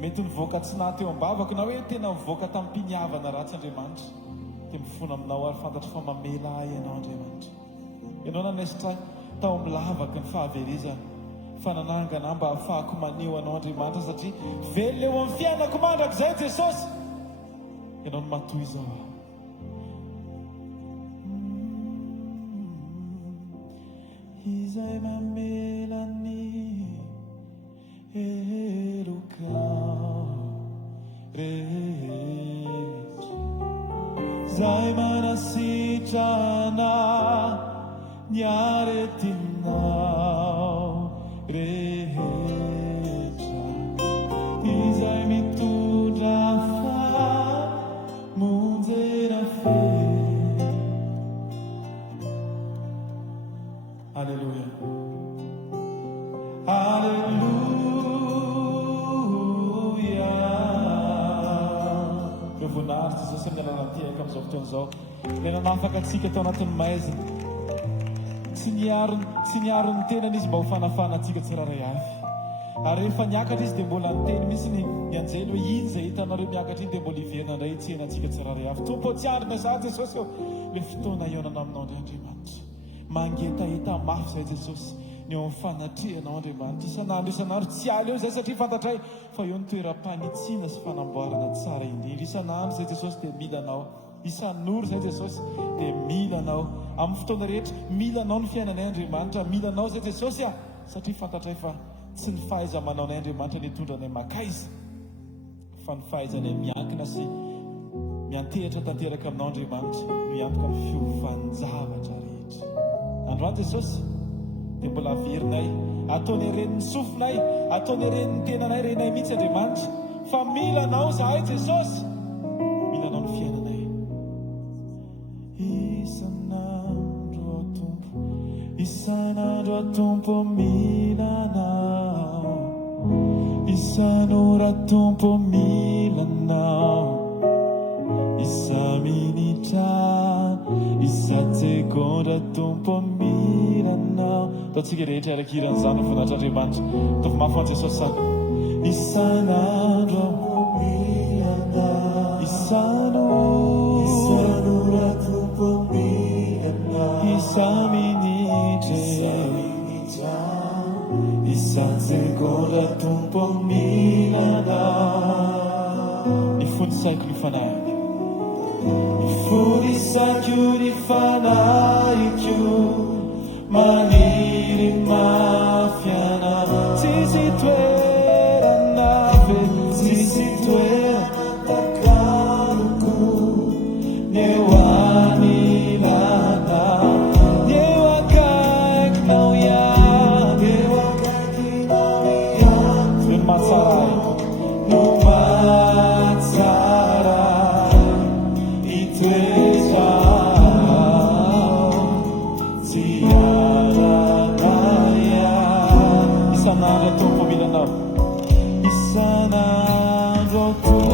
mety nivoaka tsy naty eo ambavaka na hoe tena mivoaka tamin'ny mpiniavana ratsy Andriamanitra dia mifono aminao ary fantatra fa mamela ahy ianao Andriamanitra. Ianao nanesitra tao amin'ny lavaka ny fahaverizana fa nanangana mba hahafahako maneho anao Andriamanitra satria velona eo amin'ny fiainako mandrakizay Jesosy. Ianao no matoy izao. Izay mamela ny elokao rehetra, zay manasitrana ny aretinao rehetra, izay mitondra famonjena fe. Aleluia. Aleluia. Io voninahitra Jesosy amin'ny alalany tiaka amin'izao fotoan'izao. Ilay nanafaka antsika tao anatin'ny maizina. Tsy niaro ny tenany izy mba ho fanafana antsika tsirairay avy. Ary rehefa niakatra izy dia mbola niteny misy ny anjely hoe iny izay hitanareo miakatra iny dia mbola hiverina indray hitsena antsika tsirairay avy. Tompo atsiarina za Jesosy eo ilay fotoana ionana aminao indray Andriamanitra. Mangetaheta mafy zay Jesosy ny eo amin'ny fanatrianao Andriamanitra. Isanandro tsy aly eo zay satria fantatray fa eo ny toeram-panitsiana sy fanamboarana tsara indrindra. Isanandro zay Jesosy dia milanao. Isan'ora zay Jesosy dia milanao. Amin'ny fotoana rehetra milanao ny fiainanay Andriamanitra. Milanao zay Jesosy satria fantatray fa tsy ny fahaiza-manaonay Andriamanitra ny hitondranay makaiza fa ny fahaizanay miankina sy miantehitra tanteraka aminao Andriamanitra miantoka amin'ny fiovanjavatra rehetra. Androany Jesosy dia mbola averinay, ataony heren'ny sofinay, ataony heren'ny tenanay renay mihitsy Andriamanitra fa milanao zahay Jesosy, milanao ny fiainanay. Isanandro a Tompo milanao, isan'ora a Tompo milanao, isa-minitra, isa-tsekondra a Tompo milanao. Ataontsika rehetra arakiran'izany ny voninahitran'Andriamanitra. Ataovy mafy ho an'i Jesosy samy. Isanandro milanao, isan'ora a Tompo milanao, isa-minitra, isa-tsekondra a Tompo milanao. Ny fony saiko ny fanahy, ny fony saiko ny fanahiko, maniry mafiana, tsisy toerana fe, tsisy toerana takaloko, ny eo anilana, ny eo akaikinao ihany, eo akaikinao ihany, no matsaray, no matsaray, itoezao, tsy alanaya. Isanandro a Tompo milanao, isanandro a Tompo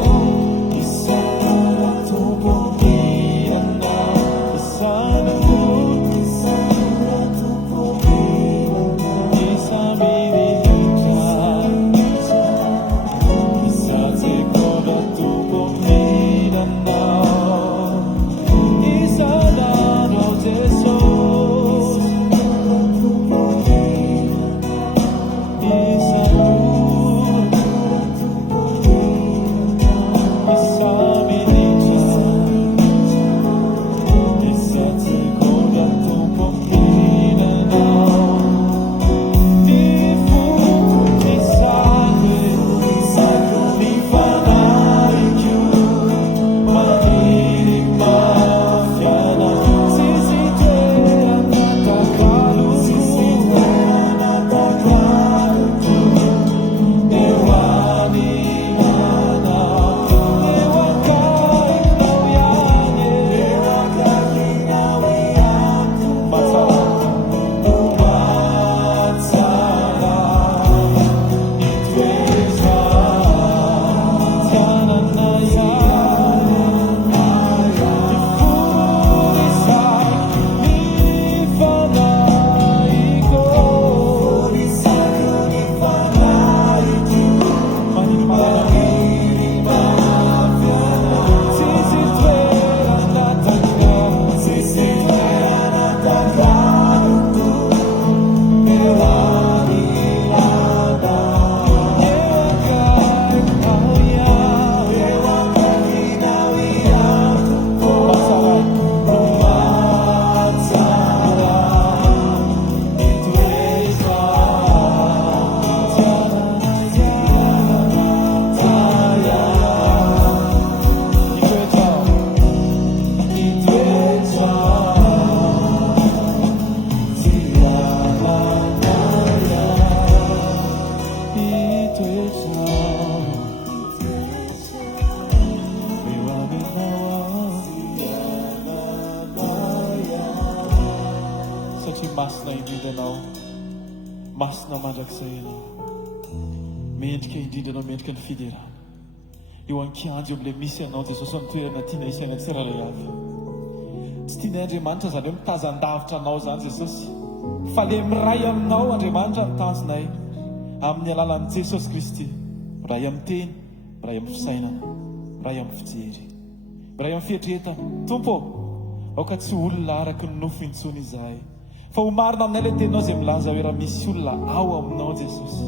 masina indrindra anao, masina mandrakizay ianao, mendrika indrindra anao, mendrika ny fiderana eo ankianjo amin'ilay misy ianao Jesosy ny toerana tiana isaina tsirairay avy. Tsy tiany Andriamanitra zany hoe mitazan-davitra anao zany Jesosy, fa le miray aminao Andriamanitra ny tanjonay amin'ny alalan'i Jesosy Kristy. Miray amin'ny teny, miray amin'ny fisainana, miray amin'ny fijery, miray amin'ny fihetretana. Tompo, aoka tsy olona araky ny nofo intsony izahay, fa ho marina aminay ilay teninao izay milaza hoe raha misy olona ao aminao Jesosy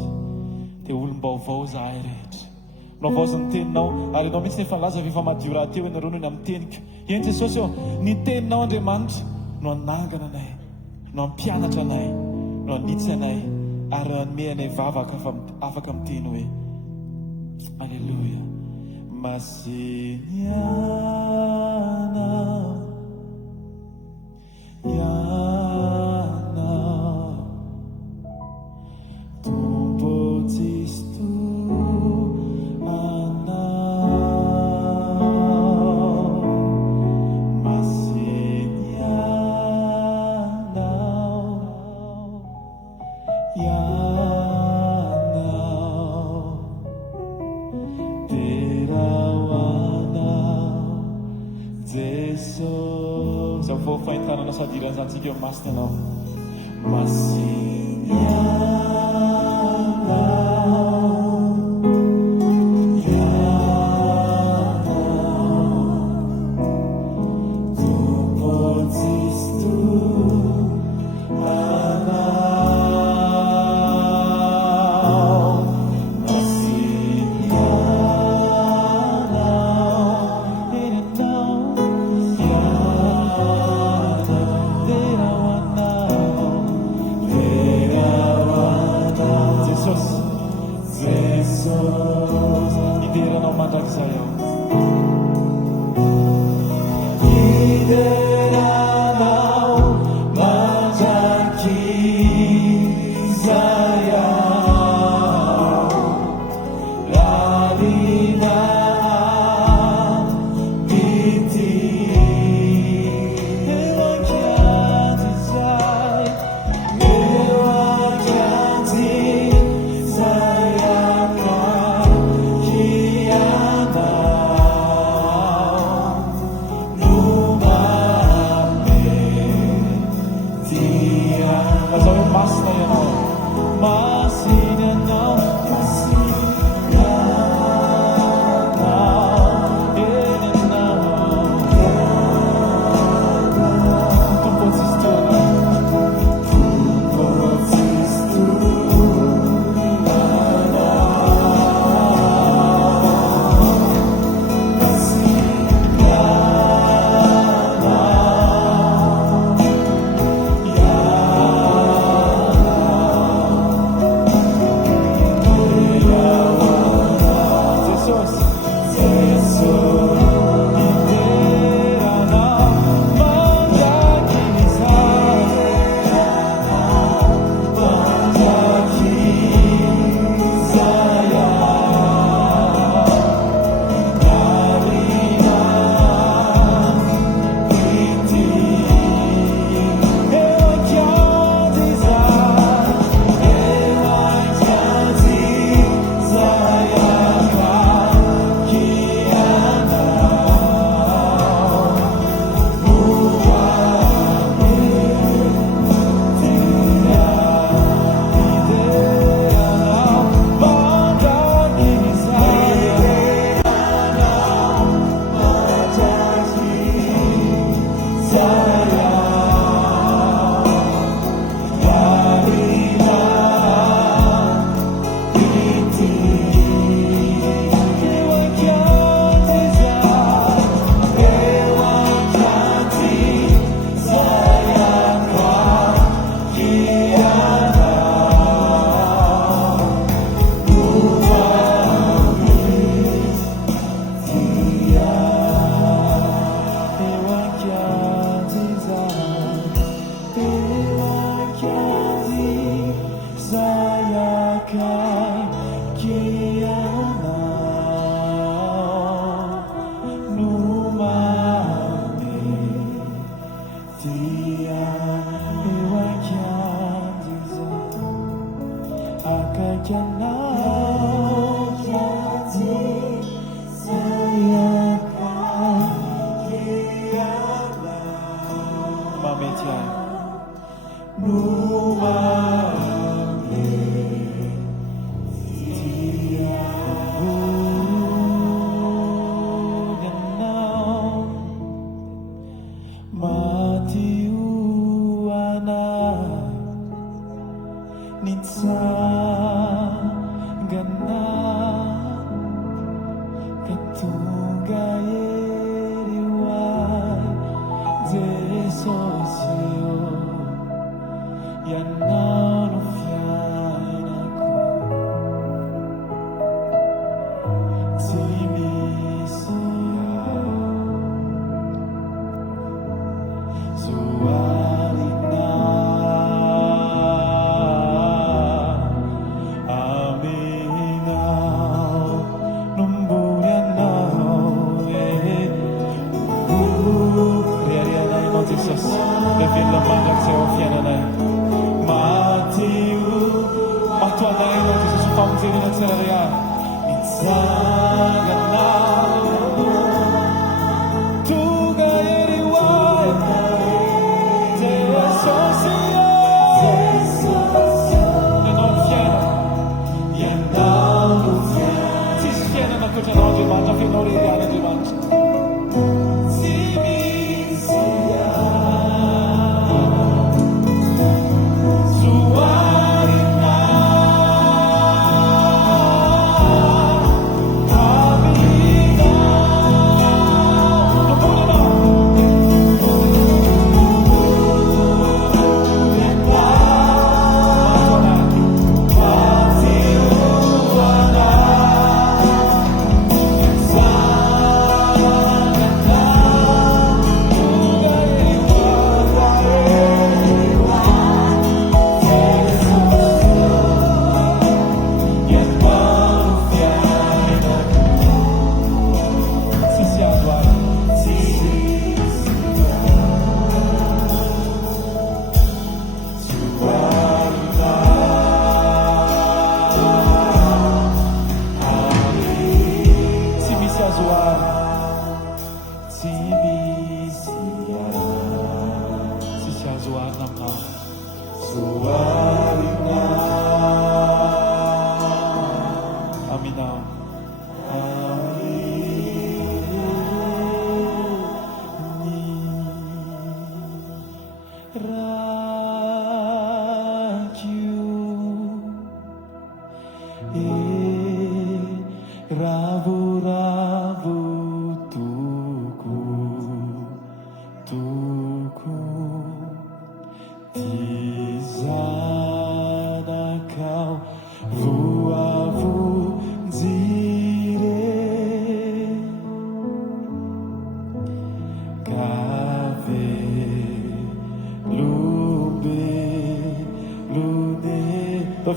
dia olom-baovao zahay rehetra. Nao vaoziny teninao, ary ianao mihitsy nefa laza efa madio raha teo ianareo noho ny amin'ny tenika. Eny Jesosy eo, ny teninao Andriamanitra no anangana anay, no ampianatra anay, no anitsy anay, ary anome anay vavaka afaka miteny hoe Alleluia. Maseniana Yana Tumbo Tistu fahitana na sady iran'izany tsika masina anao.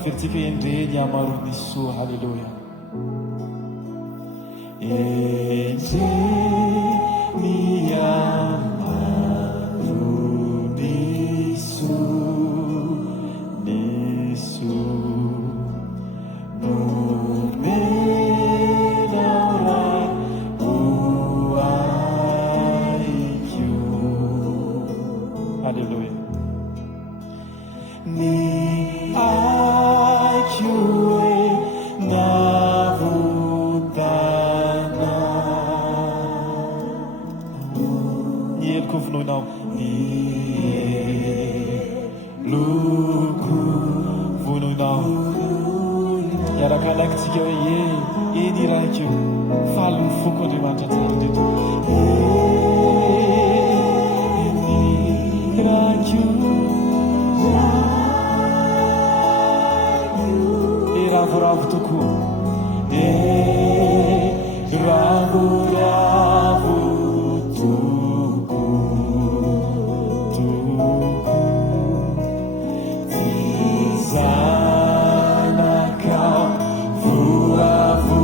Vertika endreny amarony soa. Halleluja. Endreny amarony soa, niso nomenao ray oaikio. Halleluja. Vonoinao loko vonoinao miaraka alaikitsika hoe eny iraikio falo foko Andriamanitra tsara teto eny raikio ravoravo tokoa ravoravo zanakao voavonjire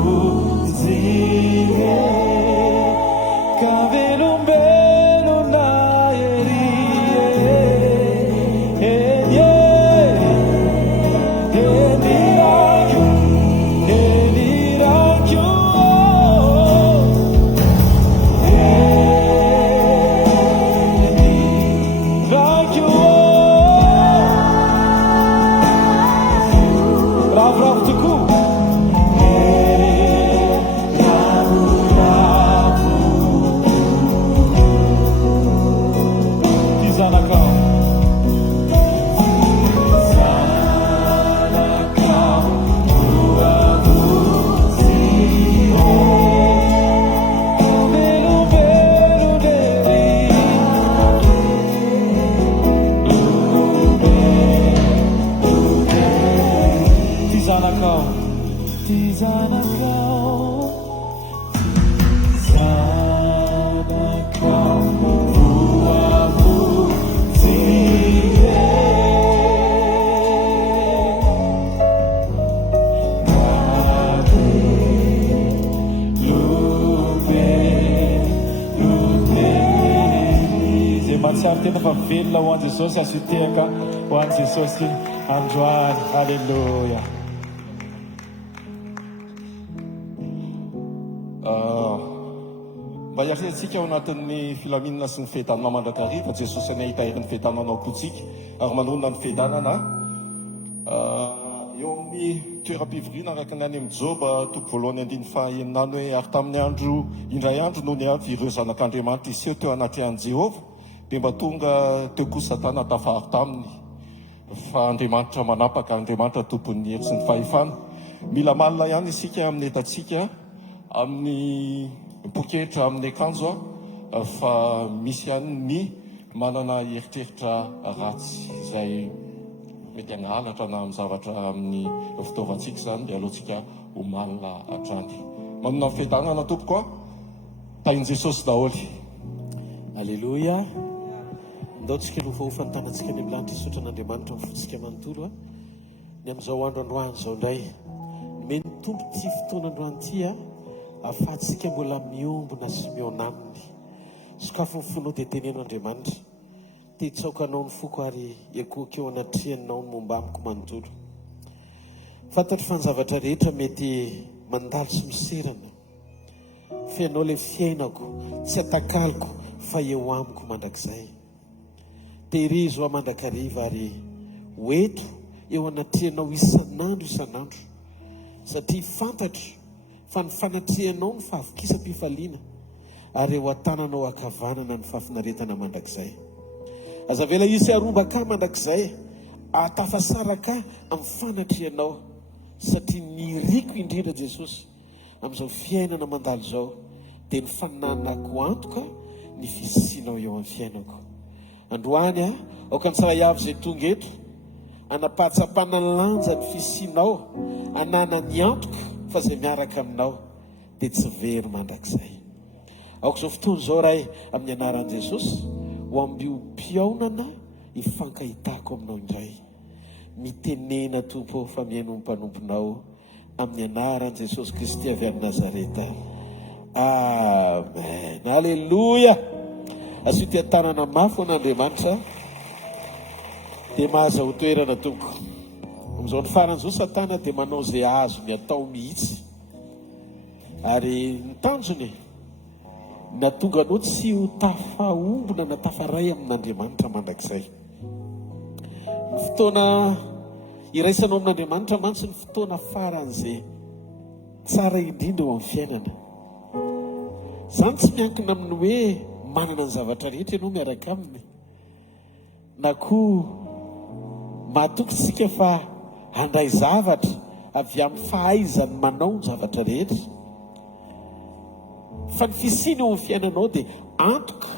tsara tena fa velona ho an Jesosy asitehaka ho an Jesosy androany. Alleluia. Mba hiarentsika ao anatin'ny filaminana sy ny fihedanana mandrakariva Jesosy any ahitahiry ny fihedanana ao kotsika ary manonona ny fihedanana eo amin'ny toeram-pivoriana araka ny any amin'ny Joba toko voalohany andiny fahaeninany hoe ary tamin'ny andro indray andro no niavy ireo zanak'Andriamanitra iseho teo anaty an Jehovah dia mba tonga teo kosa Satana tafary taminy fa Andriamanitra manapaka, Andriamanitra tompon'ny hery sy ny fahefana. Mila malina ihany isika amin'ny etantsika amin'ny poketra amin'ny akanjo fa misy ihany ny manana eritreritra ratsy izay mety hangalatra na amin'ny zavatra amin'ny fitaovantsika zany dia alohantsika ho malina hatrany. Manana ny fihedanana tompoko a tahin' Jesosy daholy. Alleluia. Ndaontsika no fahofantanantsika ny milanitra isotra n'Andriamanitra ny fotsika manontolo ny amin'izao andro androany zao indray nomeny tompo ty fotoana androany ty ahafahantsika mbola miombona sy miona aminy sakafo ny fonao dia tenen'Andriamanitra tetsaokanao ny foko ary ekokeo anatrianinao ny momba amiko manontolo. Fantatro fa ny zavatra rehetra mety mandalo sy miserana fianao le fiainako tsy atakaliko fa eo amiko mandrakizay. Tehirizo a mandrakariva ary hoeto eo anatrianao isan'andro satria fantatro fa ny fanatrianao ny fahavokisam-pifaliana ary eo an-tananao akavanana ny fahafinaretana mandrakizay. Aza vela isy arombaka mandrakizay atafasaraka amin'ny fanatrianao satria niriko indrindra Jesosy amin'izao fiainana mandalo zao dia ny fananako antoka ny fisianao eo amin'ny fiainako. Androany aoka ny saray avy izay tonga eto anapatsapana ny lanja ny fisianao anana ny antoka fa izay miaraka aminao dia tsy very mandrakizay. Aoka izao fotoana izao ray amin'ny anaran'i Jesosy ho ambio-piaonana hifankahitako aminao indray mitenena tompo fa mihaino ny mpanomponao amin'ny anaran'i Jesosy Kristy avy amin'ny Nazareta. Amen. Alleluia. Asity tanana mafy an'Andriamanitra dia mahaza ho toerana tompoko. Amin'izao ny faran'izao Satana dia manao izay azo ny atao mihitsy ary ny tanjony natonga anao tsy ho tafaombona na tafaray amin'Andriamanitra mandrakizay. Ny fotoana iraisanao amin'Andriamanitra mantsy ny fotoana faran'izay tsara indrindra eo amin'ny fiainana. Zany tsy miankina amin'ny hoe manana ny zavatra rehetra ianao miaraka aminy na koa mahatoky tsika fa handray zavatra avy amin'ny fahaizany manao ny zavatra rehetra fa ny fisiny eo amin'ny fiainanao dia antoka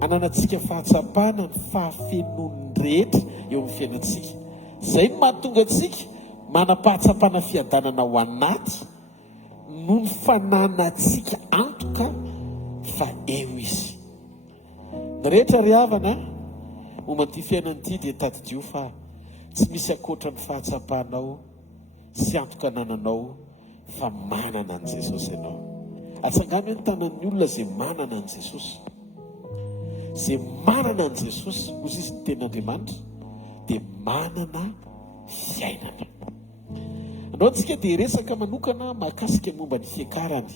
ananantsika fahatsapana ny fahafenon'ny rehetra eo amin'ny fiainantsika. Izay no mahatonga antsika manam-pahatsapana fiadanana ao anaty no ny fananantsika antoka fa eo izy. Ny rehetra ry havana momba ty fiainan'ity dia tadidio fa tsy misy akoatra ny fahatsapanao sy antoka anananao fa manana an' Jesosy ianao. Atsangano hoe ny tanan'ny olona zay manana an' Jesosy, zay manana an' Jesosy ozy izy ny ten'Andriamanitra dia manana fiainana. Andao antsika dia resaka manokana mahakasika momba ny fiakarany,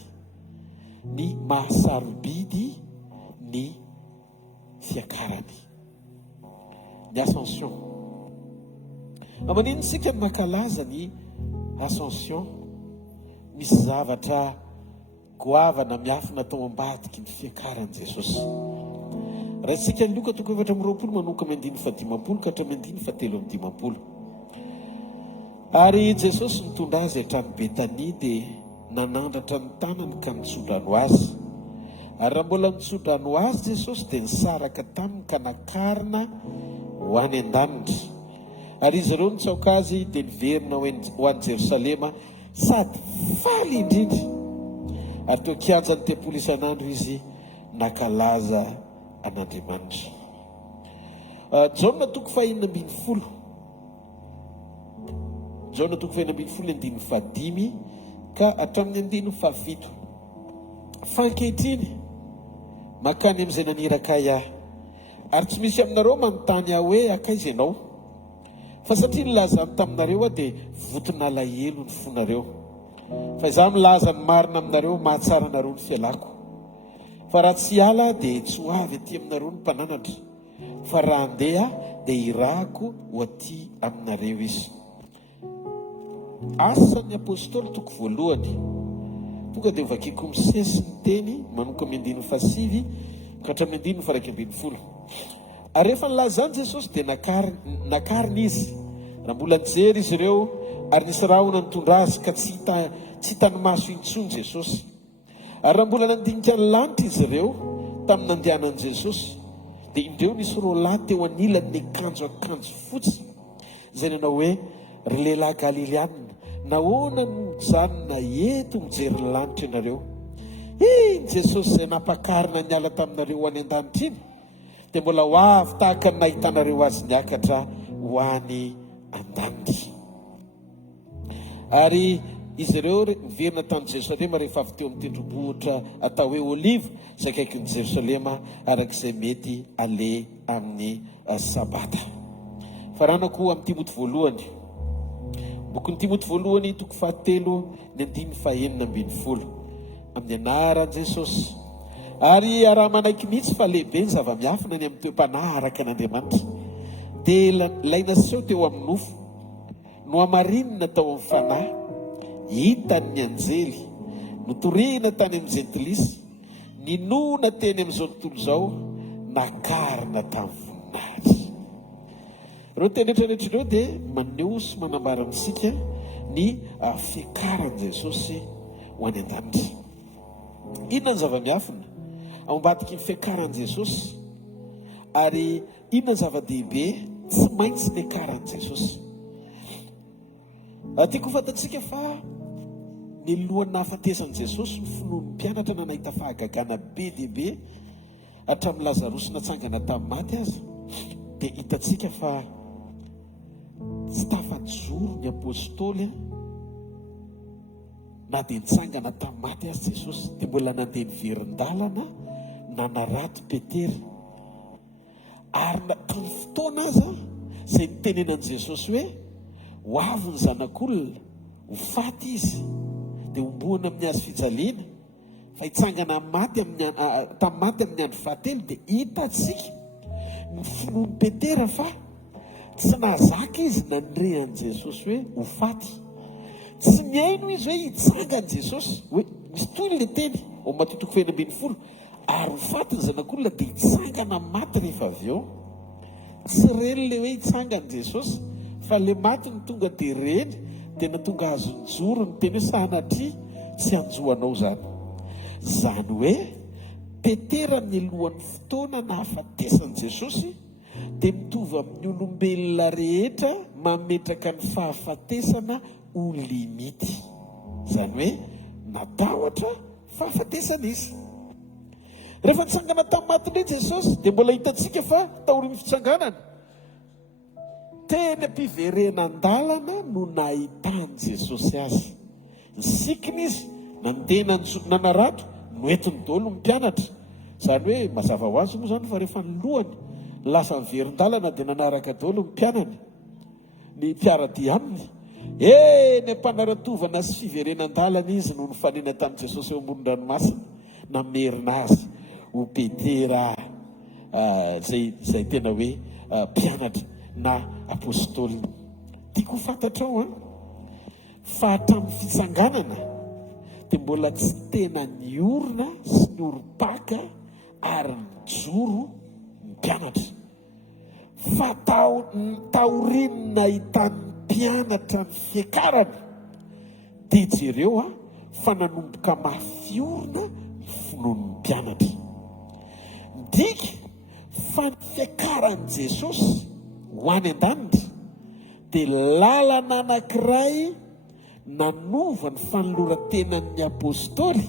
ny mahasarobidy ny fiakarany, ny ascension. Amanino isika ny makalaza ny ascension, misy zavatra goavana miafina tao ambadiky ny fiakaran'i Jesosy. Raha isika ny Loka toko 4:20 manoka amin'ny 5:10 ka hatramin'ny 7:10. Ary Jesosy nitondra azy hatrany Betania dia nanandratra ny tanany ka nitsodrano azy. Ary raha mbola nitsodrano azy Jesosy dia nisaraka taminy ka nakarina ho any an-danitra. Ary izy ireo nitsaoka azy dia niverina ho any Jerosalema sady faly indrindra. Ary teo kianja ny tempolo isan'andro izy nakalaza an'Andriamanitra. Jaona toko 5:12. Jaona toko 5:12 5 ka hatramin'ny 7. Fa ankehitriny makany amin'izay naniraka ahy ary tsy misy aminareo manontany aho hoe akaiza ianao, fa satria nilazany taminareo a dia votona alahelo ny fonareo. Fa izaho milaza ny marina aminareo mahatsara anareo ny fialako. Fa raha tsy ala dia tsy ho avy aty aminareo ny mpananatra, fa raha andeha dia irahako ho aty aminareo izy. Asan'ny apôstôly toko voalohany, tonga dia vakiako misesy ny teny manomboka amin'ny 15 ka hatramin'ny 11. Ary rehefa nilazany Jesosy dia nakariny izy. Raha mbola nijery izy ireo ary nisy rahona nitondra azy ka tsy hitany maso intsony Jesosy. Ary raha mbola nandinika ny lanitra izy ireo tamin'ny nandehanan'i Jesosy, dia indreo nisy roalahy teo anilany ny akanjo fotsy, izay nanao hoe, ry lehilahy Galiliana, nahoana no mijanona eto mijery ny lanitra ianareo? Jesosy izay nampakarina niala taminareo ho any an-danitra iny, dia mbola ho avy tahaka ny nahitanareo azy niakatra ho any an-danitra. Ary izy ireo miverina tany Jerosalema rehefa avy teo amin'ny tendrombohitra atao hoe Oliva, izay akaikin'ny Jerosalema, arak'izay mety ale amin'ny sabata. Faranako amin'ny Timoty voalohany, boky ny Timoty voalohany toko 7:9-10, amin'ny anaran'i Jesosy. Ary raha manaiky mihitsy fa lehibe ny zava-miafina ny amin'ny toe-panahy araka an'Andriamanitra, dia ilaina seho teo amin'ny nofo, no amarinina tao amin'ny fanahy, hitan'ny anjely, notoriana tany amin'ny jentilisy, ninona teny amin'izao tontolo izao, nakarina tamin'ny voninahitra. Ireo teny rehetrarehetra ireo dia maneho sy manambara amintsika ny fiakaran'i Jesosy ho any an-danitra. Inona ny zava-miafina ao ambadiky ny fiakaran'i Jesosy, ary inona ny zava-dehibe tsy maintsy ny akaran'i Jesosy? Tiako fantatsika fa ny lohan'ny nahafatesan'i Jesosy ny finoan'ny mpianatra na nahita fahagagana be dia be hatramin'ny Lazarosy natsangana tamin'ny maty azy, dia hitatsika fa tsy tafajoro ny apôstôly na dia nitsangana tamin'ny maty azy Jesosy, dia mbola nandeha niverin-dalana nanarato Petera. Ary tamin'ny fotoana aza izay nitenenan'i Jesosy hoe ho avy ny zanak'olona, ho faty izy, dia homboana amin'ny hazo fijaliana, fa hitsangana tamin'ny maty amin'ny andro fahatelo, dia hitatsika ny finoan'i Petera fa tsy nahazaka izy nandrehan'i Jesosy hoe ho faty. Tsy miaino izy hoe hitsangany Jesosy, hoe misy toy le teny ao Mateo 20, ary ho faty ny zanak'olona dia hitsangana maty rehefa avy eo. Tsy reny le hoe hitsangany Jesosy, fa le maty ny tonga dia reny, dia natonga azo ny joro ny teny hoe sahanatria tsy anjoanao zany. Zany hoe Petera ny lohan'ny fotoana nahafatesan'i Jesosy dia mitovy amin'ny olombelona rehetra mametraka ny fahafatesana ho limity. Zany hoe natahotra fahafatesana izy. Rehefa nitsangana tamin'ny maty indray Jesosy, dia mbola hitatsika fa taorian'ny fitsanganana, teny am-piverenan-dalana no nahitany Jesosy azy. Nisikina izy, nandeha nanarato, noentiny daholo ny mpianatra. Zany hoe mazava ho azy moa zany fa rehefa ny lohany lasa miverin-dalana dia nanaraka daholo ny mpianany, ny mpiarady aminy. Ny mpanaratovana sy fiverenan-dalana izy no nifanena tamin'i Jesosy eo amoron-dranomasina, namerina azy ho Petera, zay tena hoe mpianatra na apôstôly. Tiako fantatrao fa hatramin'ny fitsanganana dia mbola tsy tena niorina sy niorom-paka ary nijoro ny mpianatra, fa taorinina hitan'ny mpianatra ny fiakarana, dia jereo fa nanomboka mafiorina ny finoan'ny mpianatra. Midika fa ny fiakaran'i Jesosy ho any an-danitra dia lalana anankiray nanova ny fanoloran-tenan'ny apôstôly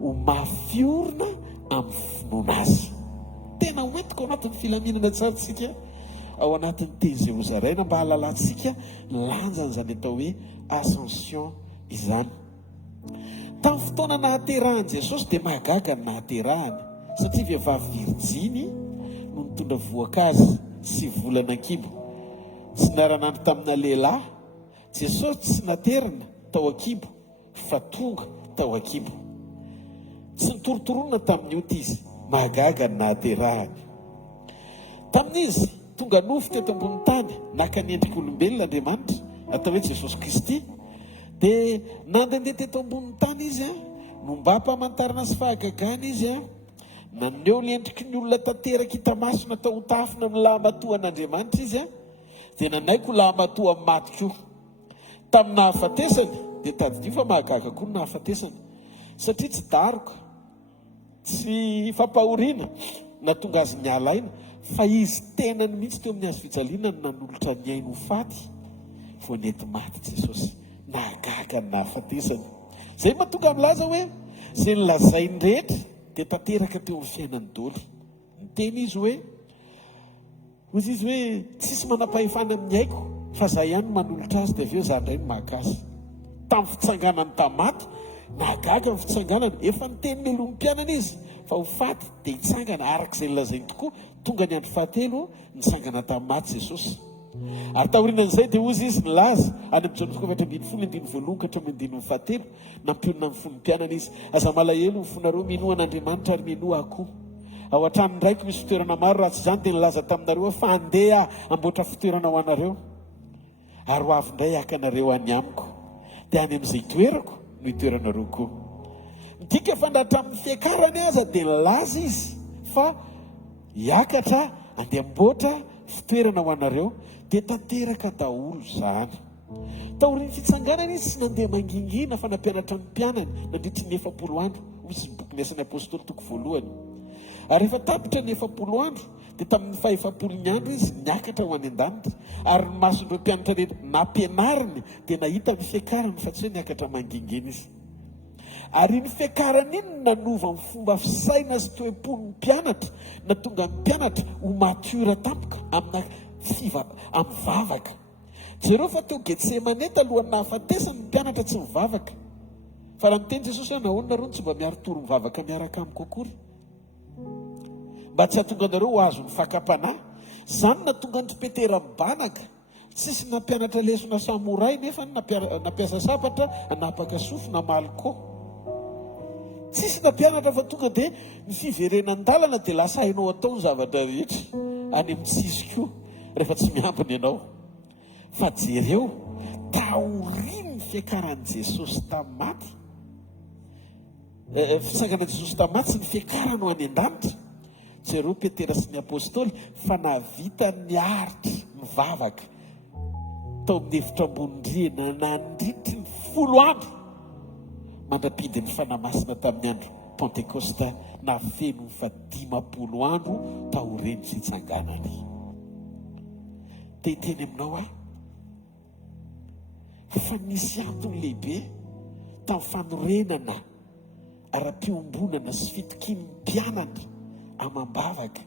ho mafiorina amin'ny finoana azy. Tena hoentiko ao anatin'ny filaminana tsarantsika ao anatin'ny teny izay hozaraina mba hahalalantsika lanjany izany atao hoe ascension izany. Tamin'ny fotoana nahaterahan'i Jesosy dia mahagaga ny nahaterahana, satria vehivavy Virjiny no nitondra voankazy sy volana-kibo. Tsy naranandro tamina lehilahy, Jesosy tsy naterina tao an-kibo fa tonga tao an-kibo. Tsy nitorotorona tamin'ny ota izy, mahagaga ny nahaterahany. Tamin'izy tonga nofo teto ambony tany, naka ny endrik'olombelona Andriamanitra, atao hoe Jesosy Kristy. Dia nandehandeha teto ambony tany izy no mba hampamantarana sy fahagagana izy naneho ny endriky ny olona tanteraka hita masona tao tafina ny lahamatoan'Andriamanitra izy dia nanaiko lahamatoa maty koa. Tamin'ny nahafatesany dia tadidio fa mahagaga koa ny nahafatesany, satria tsy daroka, tsy fampahoriana na tonga azy ny alaina, fa izy tenany mihitsy teo amin'ny azo fijaliana ny nanolotra ny ainy ho faty vao nety maty Jesosy. Nahagaga ny nahafatesany. Zay mahatonga milaza hoe zay nilazainy rehetra dia tanteraka teo amin'ny fiainany daholo. Niteny izy hoe tsisy manam-pahefana amin'ny haiko fa zahay ihany manolotra azy, dia avy eo za indray no mahakasy. Tamin'ny fitsanganany tamaty, nahagaga ny fitsanganany, efa niteny ny olom-pianana izy fa ho faty dia hitsangana arak'izay nilazainy tokoa. Tonga ny andro fahatelo nitsangana tamaty Jesosy. Ary taorinan'izay dia ozy izy nilaza any amin'ny Jona 9:1-7 nampionina amin'ny fon'ny mpianana izy. Aza malahelo ny fonareo minoana Andriamanitra ary minoa akoho. Ao an-tranony raiko misy fitoerana maro, raha tsy izany dia nilaza taminareo fa andeha amboatra fitoerana ho anareo, ary ho avy indray hakanareo any amiko, dia any amin'izay toerako no hitoeranareo koa. Midika fa ndratramin'ny fiakarany aza dia nilaza izy fa hiakatra andeha amboatra fitoerana ho anareo, dia tanteraka daholo zany. Taorian'ny fitsanganana izy tsy nandeha mangingina fa nampianatra ny mpianany nandritra ny 40 andro. Misy boky ny Asan'ny Apôstôly toko 1. Ary rehefa tapitra ny 40 andro dia tamin'ny 40 andro izy niakatra ho any an-danitra. Ary ny mason'ireo mpianatra rehetra nampianariny dia nahita ny fiakarany fa tsy hoe niakatra mangingina izy. Ary ny fiakarany iny nanova ny fomba fisaina sy toe-pon'ny mpianatra na tonga ny mpianatra ho matiora tampoka amin'ny vavaka. Jereo fa teo Getsemane talohan'ny nahafatesany ny mpianatra tsy mivavaka. Fa raha niteny Jesosy hoe nahoana rony tsy mba miaro-toro mivavaka miaraka amiko akory, mba tsy hahatonga anareo ho azo ny fakam-panahy. Zany natonga ny Petera mibanaka, tsisy nampianatra lesona samoray nefa nampiasa sapatra hanapaka sofina malko. Tsisy nampianatra fa tonga dia ny fiverenan-dalana dia lasa hainao atao ny zavatra rehetra any amin'ny tsisy koa rehefa tsy miambiny ianao. Fa jereo taoriny ny fiakaran'i Jesosy tamaty, fitsanganan'i Jesosy tamaty sy ny fiakarany ho any an-danitra. Jereo Petera sy ny Apôstôly fa navita ny aritra mivavaka tao amin'ny efitra ambony-drihana nandritry ny 10 andro mandrapidi ny fanamasina tamin'ny andro Pentekosta na feno ny 50 andro taoriny fitsanganany. Teny aminao fa nisy antony lehibe tamin'ny fanorenana ara-piombonana sy fitokian'ny mpianatra amam-bavaka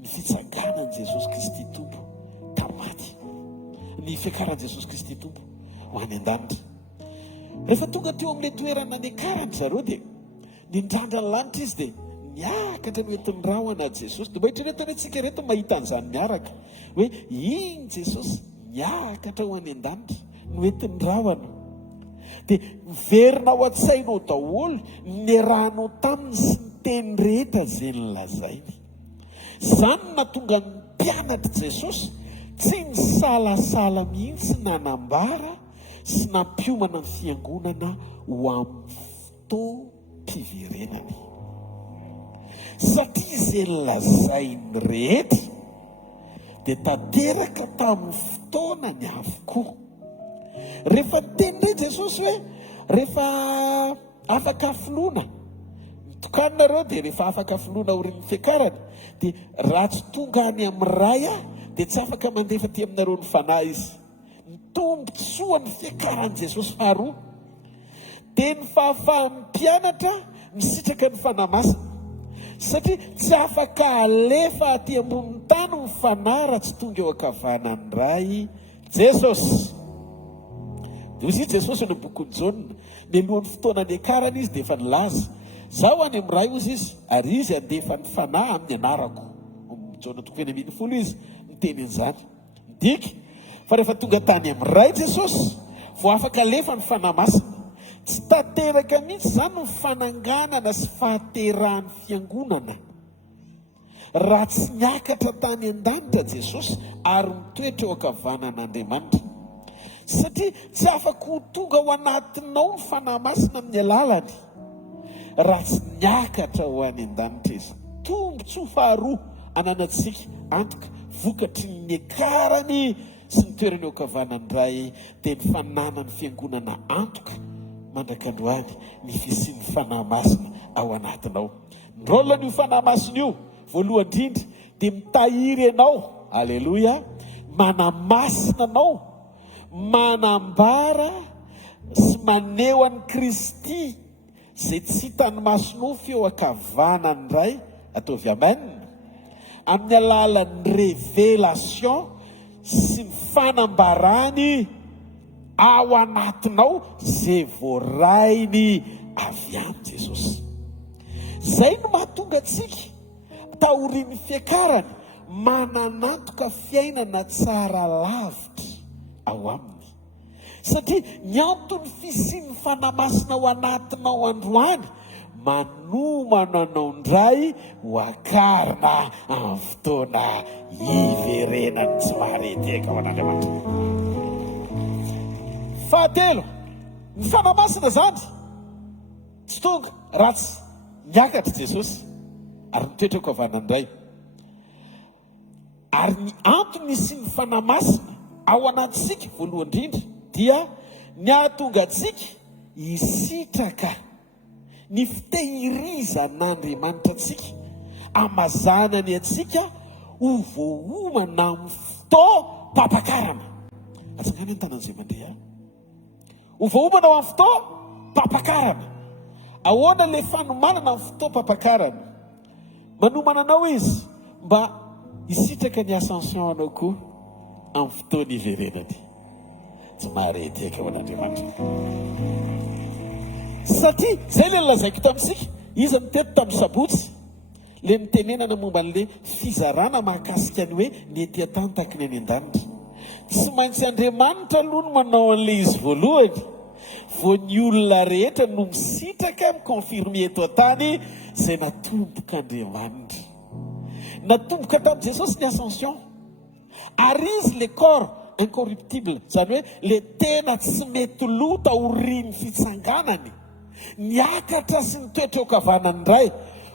ny fitsanganan' Jesosy Kristy Tompo tamaty, ny fiakaran'i Jesosy Kristy Tompo ho any an-danitra. Rehefa tonga teo amin'ilay toerana niakarany zareo dia nindrandra ny lanitra izy dia niakatra ny oentin'ny rahona Jesosy. Dia mba hitreretana antsika reto mahita an'izany miaraka hoe iny Jesosy niakatra ho any an-danitra no entin'ny rahona. Dia miverina ao an-tsainao daholo ny rahanao taminy sy ny teny rehetra izay nilazainy. Izany natonga ny mpianatra Jesosy tsy nisalasala mihitsy nanambara sy nampiomana ny fiangonana ho amin'ny fotoam-piverenany. Satria izay nilazainy rehetra dia tanteraka tamin'ny fotoanany avokoa. Rehefa niteny Jesosy hoe rehefa afaka finoana mitokanareo dia rehefa afaka finoana orin'ny fiakarany dia raha tsy tonga any amin'ny ray dia tsy afaka mandefa ty aminareo ny fanahy izy. Tombontsoa amin'ny fiakaran'i Jesosy faharoa dia ny fahafahan'ny mpianatra misitraka ny fanamasina, satria tsy afaka alefa aty ambonin'ny tany ny fanahy raha tsy tonga eo ankavanany ray Jesosy. Dia ozy Jesosy ny bokon'ny Jaona mialohan'ny fotoana niakarany izy dia efa nilaza zaho any amin'ny ray ozy izy ary izy andefa ny fanahy amin'ny anarako. jaona toko eny amin'ny folo izy miteny an'izany diky fa rehefa tonga tany amin'ny ray Jesosy vo afaka alefa ny fanahy masina tsy tanteraka mihitsy zany ny fananganana sy fahaterahan'ny fiangonana raha tsy niakatra tany an-danitra Jesosy ary mitoetra eo ankavanan'Andriamanitra satria tsy afaka ho tonga ao anatinao ny fanahy masina amin'ny alalany raha tsy niakatra ho any an-danitra izy. Tombontsoa faharoa ananantsika antoka vokatry ny akarany sy ny toerany eo ankavanany ray dia ny fananany fiangonana antoka mandrakandroany ny fisian'ny fanahy masina ao anatinao. Ny rôlan'io fanahy masina io voalohany indrindra dia mitahiry ianao, aleloia, manamasina anao, manambara sy maneho an'i Kristy zay tsy hitany masonao feo ankavanany ray, ataovy amen, amin'ny alalan'ny révélation sy ny fanambarany ao anatinao zay voarainy avy amin'ny Jesosy. Zay no mahatonga antsika taorian'ny fiakarany mananantoka fiainana tsara lavitra ao aminy satria ny antony fisian'ny fanahy masina ao anatinao androany manomana anao indray ho akarina amin'ny fotoana iverenany tsy mahareteka ao an'Andriamanitra. Fahatelo, ny fanahy masina zany tsy tonga raha tsy niakatra Jesosy ary mitoetra eo ankavanany ray. Ary ny antony sy ny fanahy masina ao anatsika voalohany indrindra dia ny ahatonga antsika hisitraka ny fitehirizan'Andriamanitra antsika amazanany antsika ho voaomana amin'ny fotoam-pampakarana. Atsangany ny tanan'izay mandeha ho voaomana ao amin'ny fotoam-pampakarana. Ahoana le fanomanana amin'ny fotoam-pampakarana? Manomana anao izy mba hisitraka ny ascension anao koa amin'ny fotoana iverenany tsy mahareteka ao an'Andriamanitra. Satria zay le lazaiko tamintsika izy mitety tamin'ny sabotsy le mitenenana momba an'le fizarana mahakasika ny hoe ny etỳ tany taky ny any an-danitra. Tsy maintsy Andriamanitra aloha no manao an'le izy voalohany vo ny olona rehetra no misitraka mikonfirme eto an-tany zay natomboka Andriamanitra. Natomboka tamin'i Jesosy ny ascension ary izy le corps incorruptible, zany hoe le tena tsy mety lo taorian'ny fitsanganany, niakatra sy nitoetra eo ankavanany ray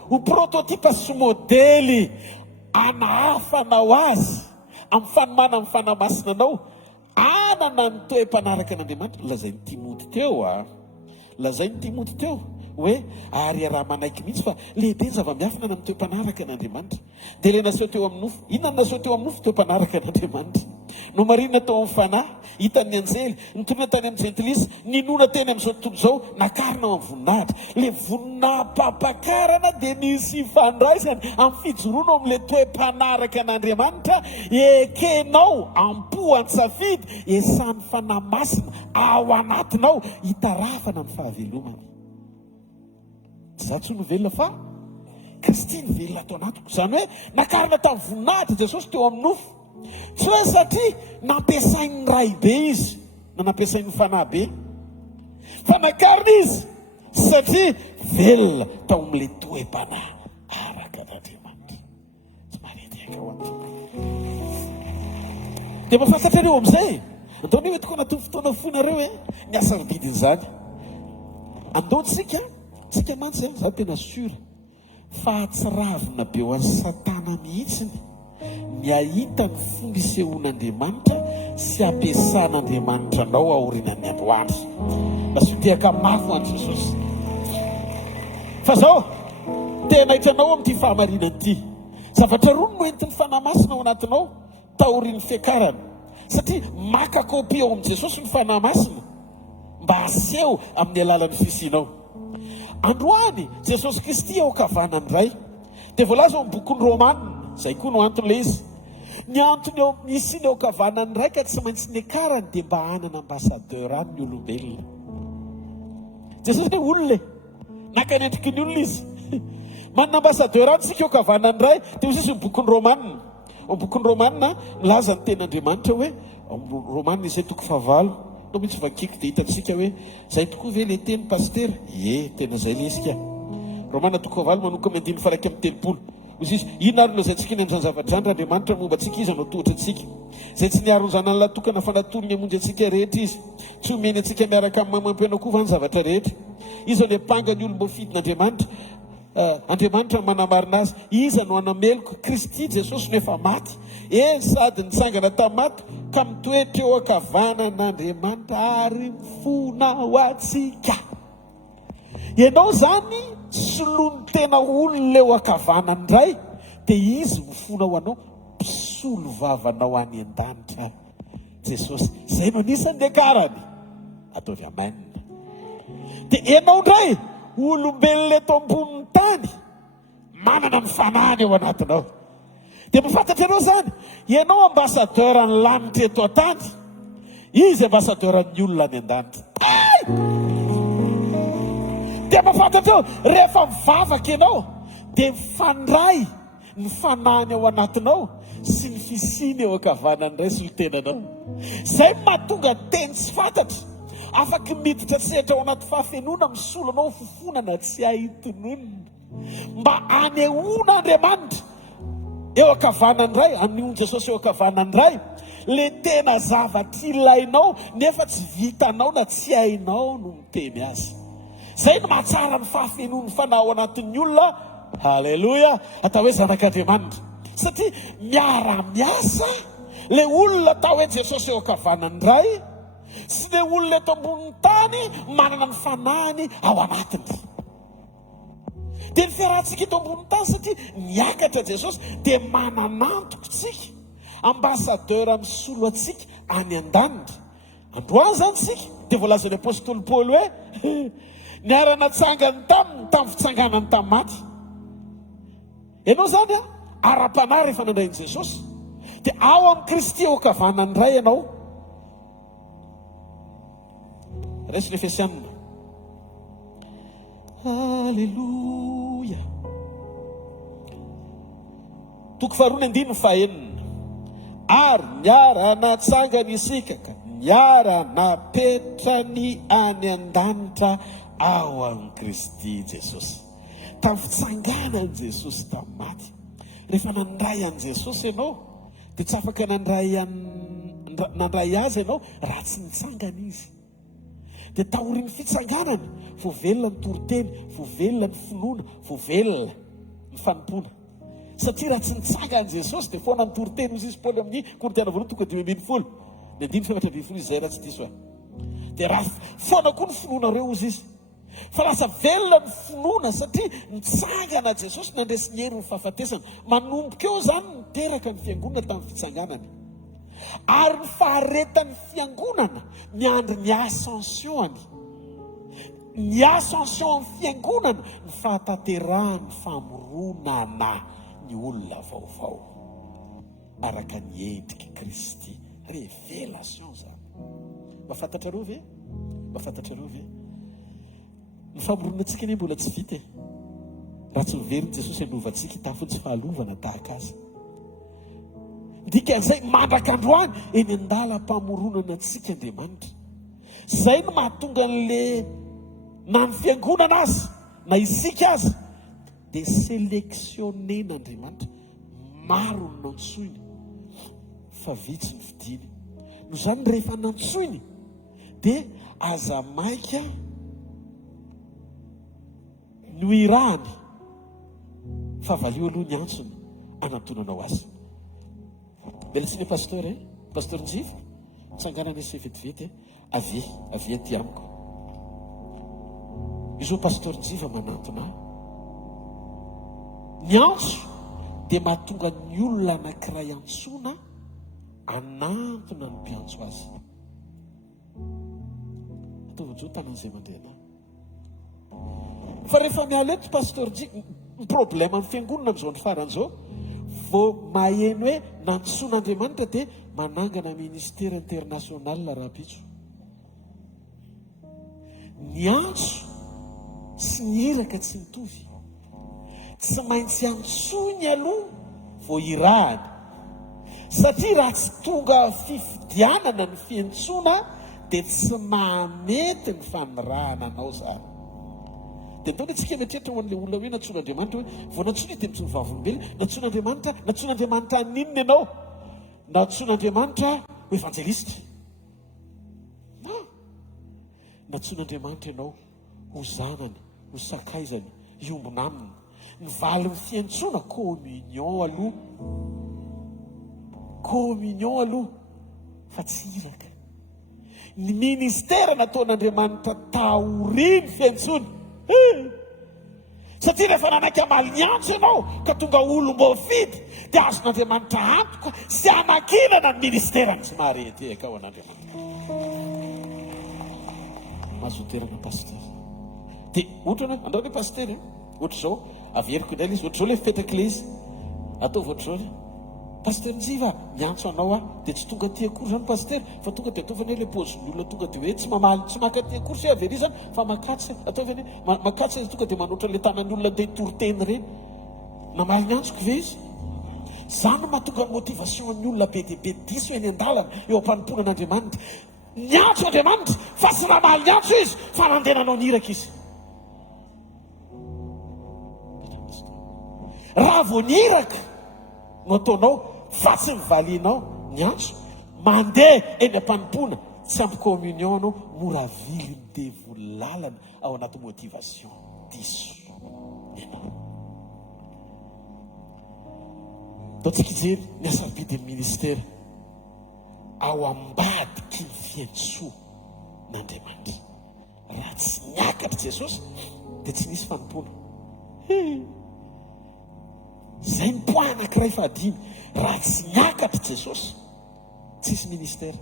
ho prototype sy modely anahafanao azy amin'ny fanomana amin'ny fanahy masina anao anana ny toe-mpanaraka an'Andriamanitra. Lazainy Timoty teo lazainy Timoty teo hoe ary raha manaiky mihitsy fa lehibe ny zava-miafina na ny toe-mpanaraka an'Andriamanitra. Dia le naseho teo amin'ny nofo, inona no naseho teo amin'ny nofo? Toe-mpanaraka an'Andriamanitra. No marinina tao amin'ny fanahy hitan'ny anjely nitorina tany amin'ny jentilisa ninona teny amin'izao tontolo izao nakarina ao amin'ny voninahitra. Le voninahim-pampakarana dia nisy fandraisany amin'ny fijoroana amin'le toe-mpanaraka an'Andriamanitra ekenao ampohan-tsafidy esan'ny fanahy masina ao anatinao hitarafana ny fahavelomana. Za tsy ho novelona fa Kristy nivelona ato anatiko. Zany hoe nakarina tamin'ny voninahitra Jesosy teo amin'ny nofo. Tsy hoe satria nampiasain'ny ray be izy na nampiasain'ny fanahy be, fa nakarina izy satria velona tao amin'le toe-panahy araka n'Andriamanitra. Tsy mahareteka ao antsika. Dia mahafantatra ireo amin'izay andao ny hoe toko anatin'ny fotoana fonareo ny asa-bidin'izany andaontsika tsika mantsy za tena sura fa atsiravina be ho an'ny Satana mihitsiny ny ahita ny fomba isehoan'Andriamanitra sy ampiasan'Andriamanitra anao aorinan'ny androandro. Masotehaka mafy ho an'i Jesosy. Fa zao tena hitranao amin'ity fahamarinana ity zavatra roa no entin'ny fanahy masina ao anatinao taorian'ny fiakarana satria maka kopia ao amin'i Jesosy ny fanahy masina mba aseho amin'ny alalan'ny fisianao. Androany Jesosy Kristy ao ankavanany ray dia voalaza ao amin'ny bokin'ny Romanina. Zay koa no antony le izy. Ny antony eo misy eo ankavanany ray ka tsy maintsy ny akarany dia mba hanana ambasadeur any ny olombelona. Jesosy ne olona nakanendriky ny olona izy manana ambassadeur antsika eo kavanany ray dia hozy izy mibokyn'ny romanina bokyn'ny romanina milaza ny ten'andriamanitra hoe romanina izay toko favalo no mitsy vakiky dia hitantsika hoe zay tokoa ve le teny paster tena zay lesika romanina toko favalo manoka mandiny faraiky amin'ny telopolo hozy izy ino ary lazaintsika iny amin'izany zavatra zany r'andriamanitra momba antsika izy anao tohatra antsika zay tsy niarony zany anylatokana fanatorony amonjy antsika rehetra izy tsy homeny antsika miaraka amin'ny mamampianao koa va ny zavatra rehetra izy any ampanga ny olombo fidin'andriamanitra andriamanitra manamarina azy iza no anameloko Kristy Jesosy no efa maty sady nitsangana tamaty ka mitoetra eo ankavanan'andriamanitra ary mifona ho atsika ianao zany solony tena olona leo ankavanany ray dia izy mifona ho anao mpisolo vavanao any an-danitra Jesosy zay no anisany dekarany ataovy amanina dia ianao ndray olombelona eto ambonin'ny tany manana mifanany eo anatinao dia mifantatra ianao zany ianao ambassadeur ny lanitra eto an-tany izy ambassadeur ny olona any an-danitra dia mifantatra eo rehefa mivavaka ianao dia mifandray ny fanany ao anatinao sy ny fisiny eo ankavanany ray sy lotenanao zay mahatonga teny tsy fantatra afaky miditra sehatra ao anaty fahafenona misolo anao fofonana tsy ahitononina mba anehoana Andriamanitra eo ankavanany ray aniony Jesosy eo ankavanany ray le tena zavatra ilainao nefa tsy vitanao na tsy hainao no miteny azy zay no mahatsara ny fahafenony fanahy ao anatin'ny olona halleloja atao hoe zanak'Andriamanitra satria miara-miasa le olona atao hoe Jesosy eo ankavanany ray sy le olona eto ambonin'ny tany manana ny fanahiny ao anatiny dia ny fiarahantsika eto ambonin'ny tany satria niakatra Jesosy dia mananantoko tsika ambassadeur misolo atsika any an-danitra androany zany tsika dia voalazan'ny apôstôly Paoly hoe niara-natsangany tamin'ny fitsanganany tamin'ny maty ianao zany ara-panahy rehefa nandrainy Jesosy dia ao amin'ny Kristy eo ankavanany ray ianao resy l'Efesianina halleloja toko faharoa ny andiny fahaenina ary niara-natsangany isika ka niara-napetrany any an-danitra ao amin'ny Kristy Jesosy tamin'ny fitsanganany Jesosy tamin'ny maty rehefa nandray an' Jesosy ianao dia tsy afaka nandray azy ianao raha tsy nitsangana izy dia tahoriny fitsanganany vo velona ny toroteny vo velona ny finoana vo velona ny fanompona satria raha tsy nitsangana Jesosy dia foana ny toroteny izy izy Paoly amin'ny Korintiana voalohany toko 2:20 ny 9:7 izay raha tsy diso dia raha foana koa ny finoana reo izy izy fa lasa velona ny finoana satria nitsangana Jesosy nandresy ny hery ny fahafatesana manomboka eo zany niteraka ny fiangonana tamin'ny fitsanganany ary ny faharetan'ny fiangonana miandry ny ascensiony ny ascension ny fiangonana ny fahatanterahany famoronana ny olona vaovao araka ny endriky Kristy révélation zany mahafantatra reo ve ny famoronana antsika anie mbola tsy vita raha tsy miveriny Jesosy hanovantsika hitafony tsy fahalovana tahaka azy dikan'izay mandrak'androany eny an-dalam-pamoronana antsika Andriamanitra zay no mahatonga n'le na ny fiangonana azy na isika azy dia sélectionnen'Andriamanitra maro ny nantsoiny fa vitsy ny fidiny no zany rehefa nantsoiny dia aza maika no irahany fa valio aloha ny antsony anantonanao azy bela sy ny pasteur Njiva mitsanganana isy vetivety avy aty amiko izy io pasteur Njiva manantona ny antso dia mahatonga ny olona anankiray antsona anantona ny mpiantso azy ataovy jo tanan'izay mandrena fa rehefa miala eto pasteur Njiva ny problème amin'ny fiangonana amin'izao ny faran'izao vo maheno hoe nantsoan'Andriamanitra dia manangana ministère international raha-pitso ny antso sy ny iraka tsy mitovy tsy maintsy antsony aloha vo irahany, satria raha tsy tonga fifidianana ny fiantsona dia tsy mahamety ny fanirahana anao zany. dia ntaona tsika miatrehitra ho an'ilay olona hoe natsoan'Andriamanitra hoe vao natsoana dia mitsony vavolombelona, natsoan'Andriamanitra ninona ianao? Natsoan'Andriamanitra ho evanjelista? Natsoan'Andriamanitra ianao ho zanany, ho sakaizany, iombona aminy. Ny valin'ny fiantsona communion aloha fa tsy iraka. Ny ministera nataon'Andriamanitra taoriny fiantsona, satria rehefa nanaiky amaly ny antso ianao ka tonga olom-boafidy dia azon'Andriamanitra antoka sy anankilana ny ministerany tsy maharety eka ao an'Andriamanitra. mazoterana paster dia ohatra hoe andao le paster ohatra zao averiko indray izy, ohatra zao le fetraka le izy ataovy ohatra zao paster Njiva miantso anao dia tsy tonga ty akory zany paster, fa tonga dia ataovany hoe le paozin'ny olona tonga dia hoe tsy mamaly, tsy maka ty akory sy averizany fa makatsy, ataovany hoe makatsy tonga dia manoatra le tanan'ny olona andeha toriteny reny. Namaly ny antsoko ve izy? Zany mahatonga motivation ny olona be dia be diso eny an-dalana eo am-panomponan'Andriamanitra. Ny antso Andriamanitra fa tsy namaly ny antso izy fa nandenanao niraka izy. Raha vo niraka no ataonao fa tsy mivalianao ny antso, mandeha eny am-panompona tsy ampy communion anao, mora vily ny devolalana ao anaty motivation diso enao. Ataontsika ijery ny asarbidin'ny ministera ao ambadiky ny fiantsoan'Andriamanitra. Raha tsy niakatra Jesosy dia tsy nisy fanompona. Zay ny point anankiray fahadimy. Raha tsy niakatra Jesosy tsisy ministera.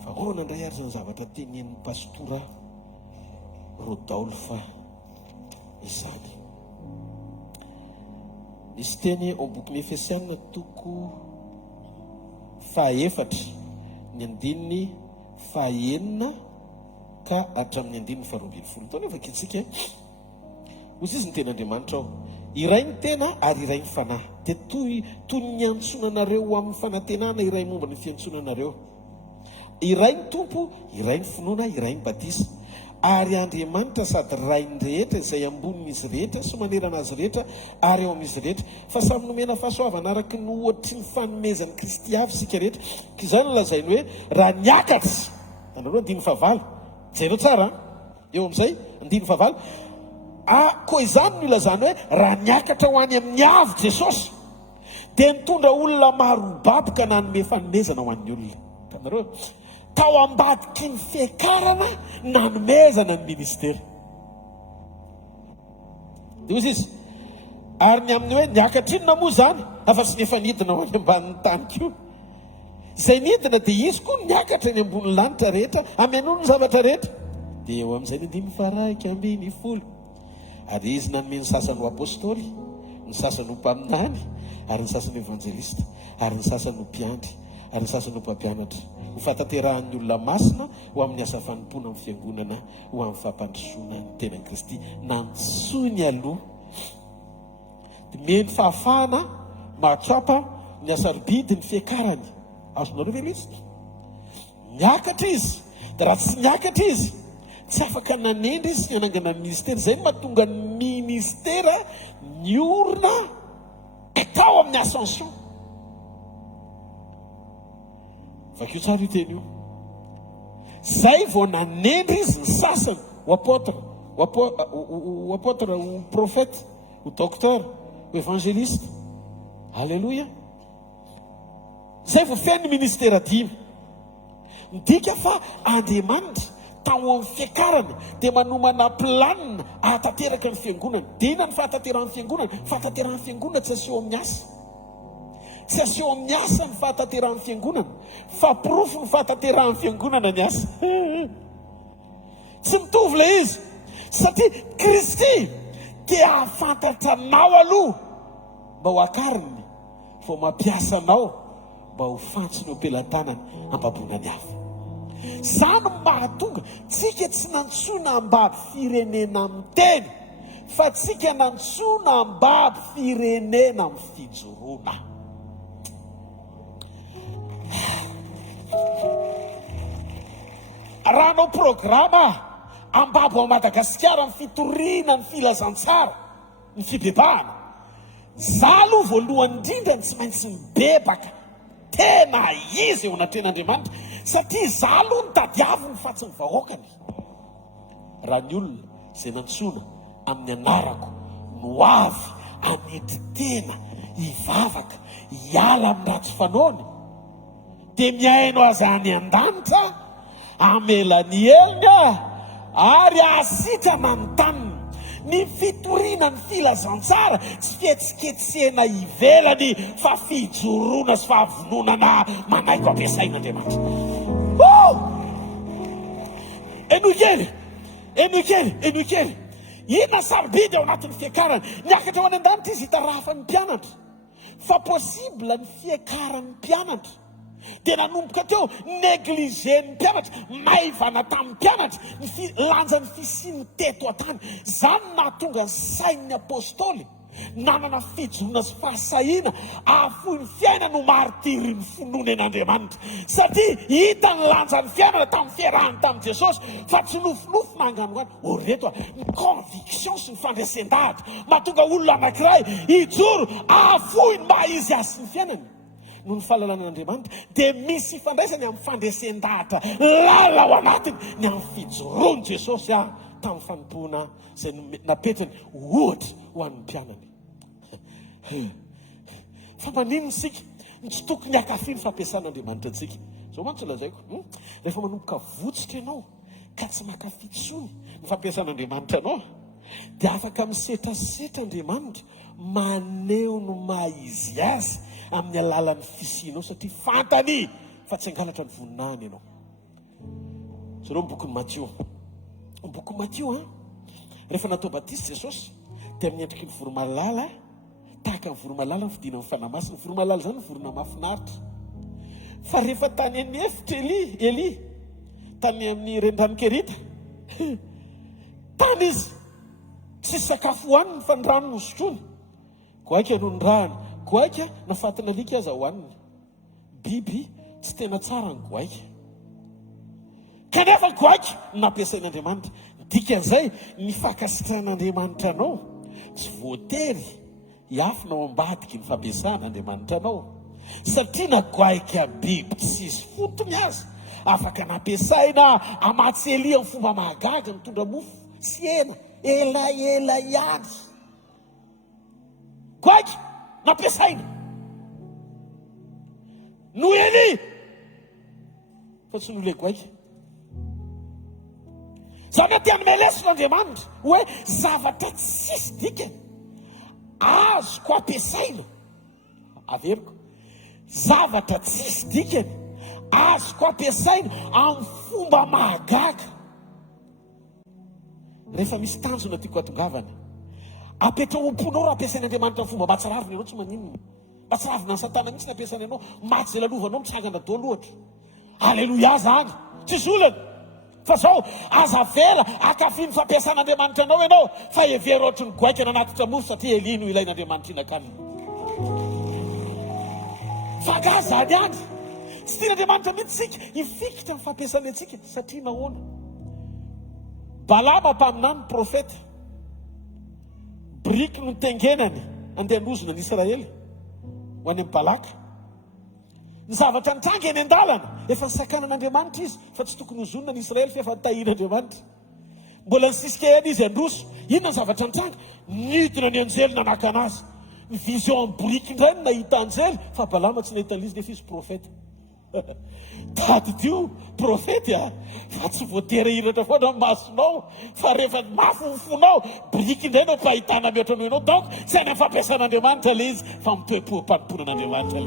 Fa ahoana indray ary zany zavatra tenenin'ny pastora Rodolphe izany. Misy teny ao bokin'ny Efesiana toko 4 ny andininy 9 ka hatramin'ny andininy 12. Taona efa kitsika hozy izy ny ten'Andriamanitra ao, iray ny tena ary iray ny fanahy, dia toy ny antsonanareo amin'ny fanantenana iray momba ny fiantsonanareo. Iray ny tompo, iray ny finoana, iray ny batisa, ary Andriamanitra sady ray ny rehetra izay ambonin'izy rehetra sy manerana azy rehetra ary eo amin'izy rehetra, fa samy nomena fahasoavana araka ny ohatry ny fanomezan'ny Kristy avy sika rehetra. Izany lazainy hoe raha niakatra, anareo andiny favalo, jereo tsara eo amin'izay andiny favalo. Koa izany no ilazany hoe raha niakatra ho any amin'ny avy Jesosy dia nitondra olona maro mibaboka nanome fanomezana ho an'ny olona. Tanareo tao ambadiky ny fiakarana nanomezana ny ministera. Dia ozy izy ary ny amin'ny hoe niakatra inona moa zany afa tsy nefa nidina ho any ambanin'ny tany koa. Izay nidina dia izy koa niakatra ny ambony lanitra rehetra amenono ny zavatra rehetra. Dia eo amin'izay ny 120 ary izy nanome ny sasany ho apôstôly, ny sasany ho mpaminany, ary ny sasany ho evanjelista, ary ny sasany ho mpiandry, ary ny sasany ho mpampianatra, ho fataterahan'ny olona masina ho amin'ny asa fanompoana amin'ny fiangonana, ho amin'ny fampandrosoana ny tenan'i Kristy. Nantsony aloha dia meny fahafahana mahatsapa ny asarbidy ny fiakarany. Azonareo ve izy? Niakatra izy, dia raha tsy niakatra izy tsy afaka nanendry izy ny anangana ny ministera. Zay mahatonga ny ministera niorina tao amin'ny ascension. Vakio tsara io teny io. Zay vao nanendry izy ny sasany ho apôtra, ho profeta, ho docteur, ho evangelista. Alléluia. Zay vao feno ny ministera 10. Midika fa Andriamanitra tao amin'ny fiakarana dia manomana planina ahatateraka ny fiangonana. Dia inona ny fahatateran'ny fiangonana? Fahatateran'ny fiangonana tsy aseho amin'ny asa. Tsy aseho amin'ny asa ny fahatateran'ny fiangonana, fa pirofo ny fahatateran'ny fiangonana ny asa. Tsy mitovy le izy, satria Kristy dia ahafantatra anao aloha mba ho akariny, vao mampiasa anao mba ho fantsiny ompelantanany ambabona ny hafa. Zany mahatonga tsika tsy nantsona ambady firenena amin'ny teny fa tsika nantsona ambady firenena amin'ny fijoroana. Raha anao programa ambabo a Madagasikara amin'ny fitoriana ny filazantsara ny fibebahana, za aloha voalohany indrindra ny tsy maintsy mibebaka tena izy eo anatren'Andriamanitra, satria za aloha ny tadiavo ny fatsy ny vahoakany. Raha ny olona izay nantsona amin'ny anarako no avy anety tena hivavaka hiala amin'ny ratsy fanaony, dia miaino azy any an-danitra amela ny elona ary asitra manontany. Ny fitoriana ny filazantsara tsy fietsiketsena ivelany fa fijoroana sy fahavononana manaiko ampiasain'Andriamanitra. Eno kely inona sarobidy ao anatin'ny fiakarany. Niakatra ho any an-danitra izy hitarafan'ny mpianatra, fa possible ny fiakaran'ny mpianatra dia nanomboka teo negligen'ny mpianatra, maivana tamin'ny mpianatra lanjan'ny fisiany teto an-tany. Zany nahatonga ny sain'ny apôstôly nanana fijoroana sy fahasahiana ahafohy ny fiaina no martiry ny finoana an'Andriamanitra, satria hita ny lanjan'ny fiainana tamin'ny fiarahany tamin'i Jesosy, fa tsy nofinofo nanganoany. Reto ny conviction sy ny fandraisan-dahatra mahatonga olona anankiray hijoro ahafohy mba izy asy ny fiainany noho ny fahalalàn'Andriamanitra, dia misy fandraisany amin'ny fandraisan-dahatra lala ao anatiny ny amin'ny fijoroany Jesosy tamin'ny fanompoana izay napetrany ohatra ho an'ny mpianany. Fa maninona isika ny tsy tokony hakafy ny fampiasan'Andriamanitra antsika? Zao mantsy lazaiko, rehefa manomboka votsitra ianao ka tsy makafy intsony ny fampiasan'Andriamanitra anao, dia afaka misetrasetra Andriamanitra maneho no maha izy azy amin'ny alalan'ny fisianao, satria fantany fa tsy angalatra ny voninahiny ianao. Zareo boky Matthieu, rehefa natao batisa Jesosy dia amin'ny endriky ny voromalala, tahaka ny voromalala ny fidina amin'ny fanamasina. Ny voromalala zany ny vorona mahafinaritra. Fa rehefa tany amin'ny efitra Eli tany amin'ny renirano-kerita, tany izy tsy sakafo hohaniny fa ny rano nosotrony, goaika no ny rano, goaika nafatana alika aza hohaniny. Biby tsy tena tsara ny goaika, kanefa goaika nampiasain'Andriamanitra. Dikan'izay ny fankasitrahan'Andriamanitra anao tsy voatery hiafinao ambadiky ny fampiasan'Andriamanitra anao, satria na goaika biby tsisy fotony azy afaka nampiasaina amatsy Elia amin'ny fomba mahagaga mitondra mofo sy hena ela ihany. Goaika nampiasaina no Elia, fa tsy nole goaika. Zany hoe tiany meleson'Andriamanitra hoe zavatra tsisy dikany azoko ampiasaina. Averiko, zavatra tsisy dikany azoko ampiasaina amin'ny fomba mahagaga. Rehefa misy tanjona tiako atongavana, apetraom-ponao raha ampiasain'Andriamanitra amin'ny fomba mahatsiravina ianao, tsy maninona mahatsiravina ny satana mihitsy ny ampiasaina ianao, maty zay lalovanao mitsangana daholo ohatra. Aleloia zany, tsisy olana. Fa zao aza vela akafy ny fampiasan'Andriamanitra anao ianao, fa hevery ohatry ny goaika nanatitra mofo, satria Elia no ilain'Andriamanitra inakanina. Fanga zany any, tsy tian'Andriamanitra mihitsy sika hifikitra ny fampiasany antsika, satria nahoana? Balama mpaminany profeta, biriky no tengenany andeha hanozona ny Israely ho any amin'ny Balaka. Ny zavatra nitranga eny an-dalana efa nisakanan'Andriamanitra izy, fa tsy tokony hozonina ny Israely fa efa nitahian'Andriamanitra. Mbola nisisika eny izy androso. Inona ny zavatra nitranga? Nidina ny anjely nanaka anazy. Ny vision amin'ny biriky indray no nahita anjely, fa Balama tsy nahita an'izy nefa izy profeta. Taddio profety fa tsy voatery hiratra foana ny masonao, fa rehefa mafofonao biriky indray no pahitana mihoatra noho ianao. Donc tsy any amin'ny fampiasan'Andriamanitra le izy, fa mitoepo-pamponan'Andriamanitra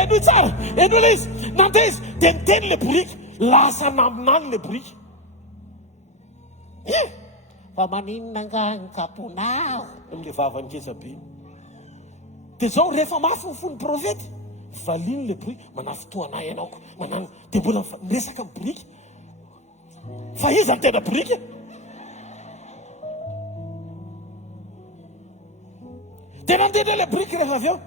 eno tsara, eno le izy nandeha izy dia niteny le biriky, lasa naminany le biriky. Fa maninona nga ny kaponao amin'le vavany kesabe. Dia zao rehefa mafofony profety, valiny le biriky, manafotoana ianaoko manano, dia mbola miresaka amin'ny biriky, fa izy ny tena biriky. dia nandedra ilay briky rehefa avy eo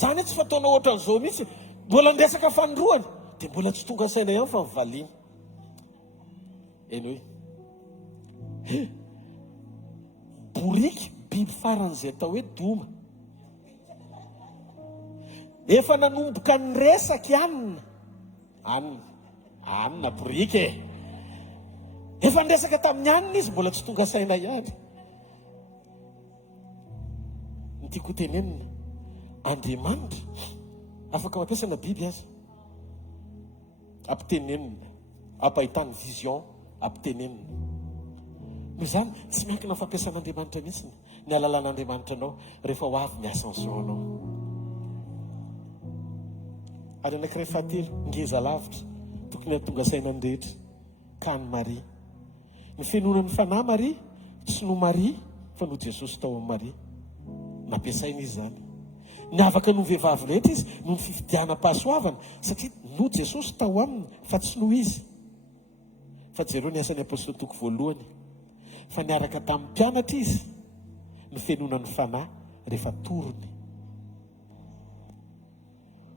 zany tsy fataonao ohatran'izao mihitsy mbola ndresaka fanondroany dia mbola tsy tonga saina ihany fa mivaliana eny hoe boriky biby faran'izay atao hoe doma efa nanomboka ny resaky anina boriky efa niresaka tamin'ny anina izy mbola tsy tonga saina ihany ny tiako tenenina Andriamanitra afaka mampiasana biby azy ampitenenina ampahitany vision ampitenenina noho izany tsy miankina fampiasan'Andriamanitra mihitsy ny alalan'Andriamanitra anao rehefa ho avy ny ascension anao ary anankiray fahatelo ngeza lavitra tokony hatonga saina ny rehetra kany Maria ny fianonan'ny fanahy Maria tsy no Maria fa no Jesosy tao amin'ny Maria nampiasaina izy zany ny afaka no vehivavy rehetra izy no ny fifidianam-pahasoavana satria no Jesosy tao aminy fa tsy no izy fa jereo ny asan'ny apôstôly toko voalohany fa niaraka tamin'ny mpianatra izy ny fianonan'ny fanahy rehefa torony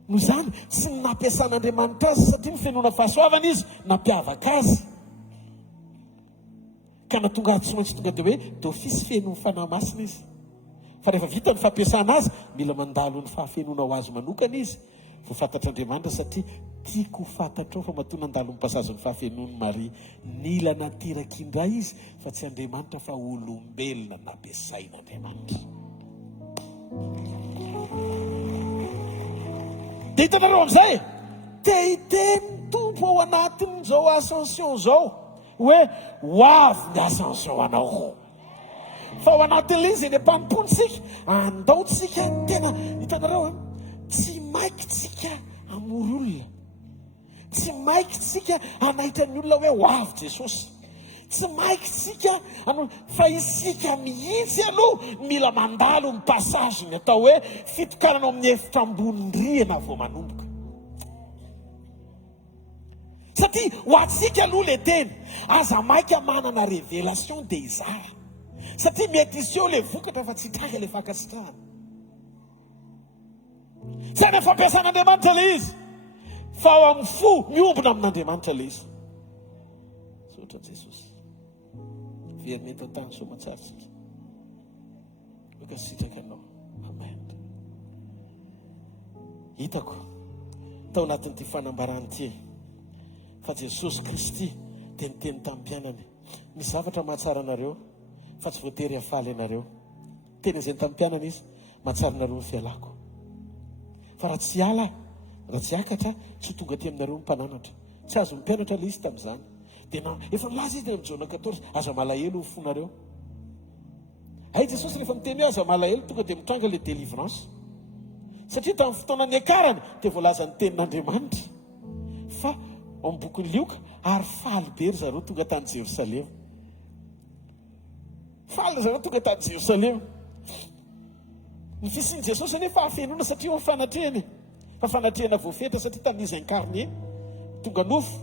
no zany tsy ny nampiasan'Andriamanitra azy satria ny fianona fahasoavana izy nampiavaka azy ka natonga tsy maintsy tonga dia hoe d'office fianon'ny fanahy masina izy fa rehefa vita ny fampiasana azy mila mandalo ny fahafenona ho azy manokana izy voafantatr'Andriamanitra satria tiako fantatrao fa matoa nandalo ny mpasazon'ny fahafenon'ny Maria nila nateraka indray izy fa tsy Andriamanitra fa olombelona nampiasain'Andriamanitra dia hitanareo amin'izay tehiteny tompo ao anatin'izao ascension zao hoe ho avy ny ascension anao fa ao anatin'ilay ny mpampontsika andaotsika tena hitanareo tsy maikitsika amory olona tsy maikitsika anahitra ny olona hoe ho avy Jesosy tsy maikitsika fa isika mihitsy aloha mila mandalo ny passageny atao hoe fitokanana amin'ny efitra ambonindriana vao manomboka satria ho atsika aloha le teny aza maika manana révélation dia izara satria mety izy eo le vokatra fa tsy hitraka le fankasitrahana tsy any fampiasan'Andriamanitra le izy fa ao amin'ny fo miombona amin'Andriamanitra le izy sotra Jesosy mety an-tany soamantsaritsika oka sitraka anao amen hitako tao anatin'ity fanambaran'ity fa Jesosy Kristy dia niteny tamin'ny mpianany misy zavatra mahatsara anareo fa tsy voatery hafaly ianareo teny izay tamin'ny mpianany izy mahatsara anareo ny fialako fa raha tsy ala raha tsy akatra tsy tonga aty aminareo ny mpananatra tsy azo mpianatra le izy tamin'izany dia efa milaza izy amin'ny Jona 14 aza malahelo ho fonareo ay Jesosy rehefa miteny hoe aza malahelo tonga dia mitranga le délivrance satria tamin'ny fotoanany akarany dia voalaza ny tenin'Andriamanitra fa ao amin'ny bokin'ny Lioka ary faly be ry zareo tonga tany Jerosalema faly zareo tonga tany Jerosalema ny fisian'i Jesosy anefa hafenona satria ho fanatrehany fa fanatrehana voafetra satria tamin'izy incarné tonga nofo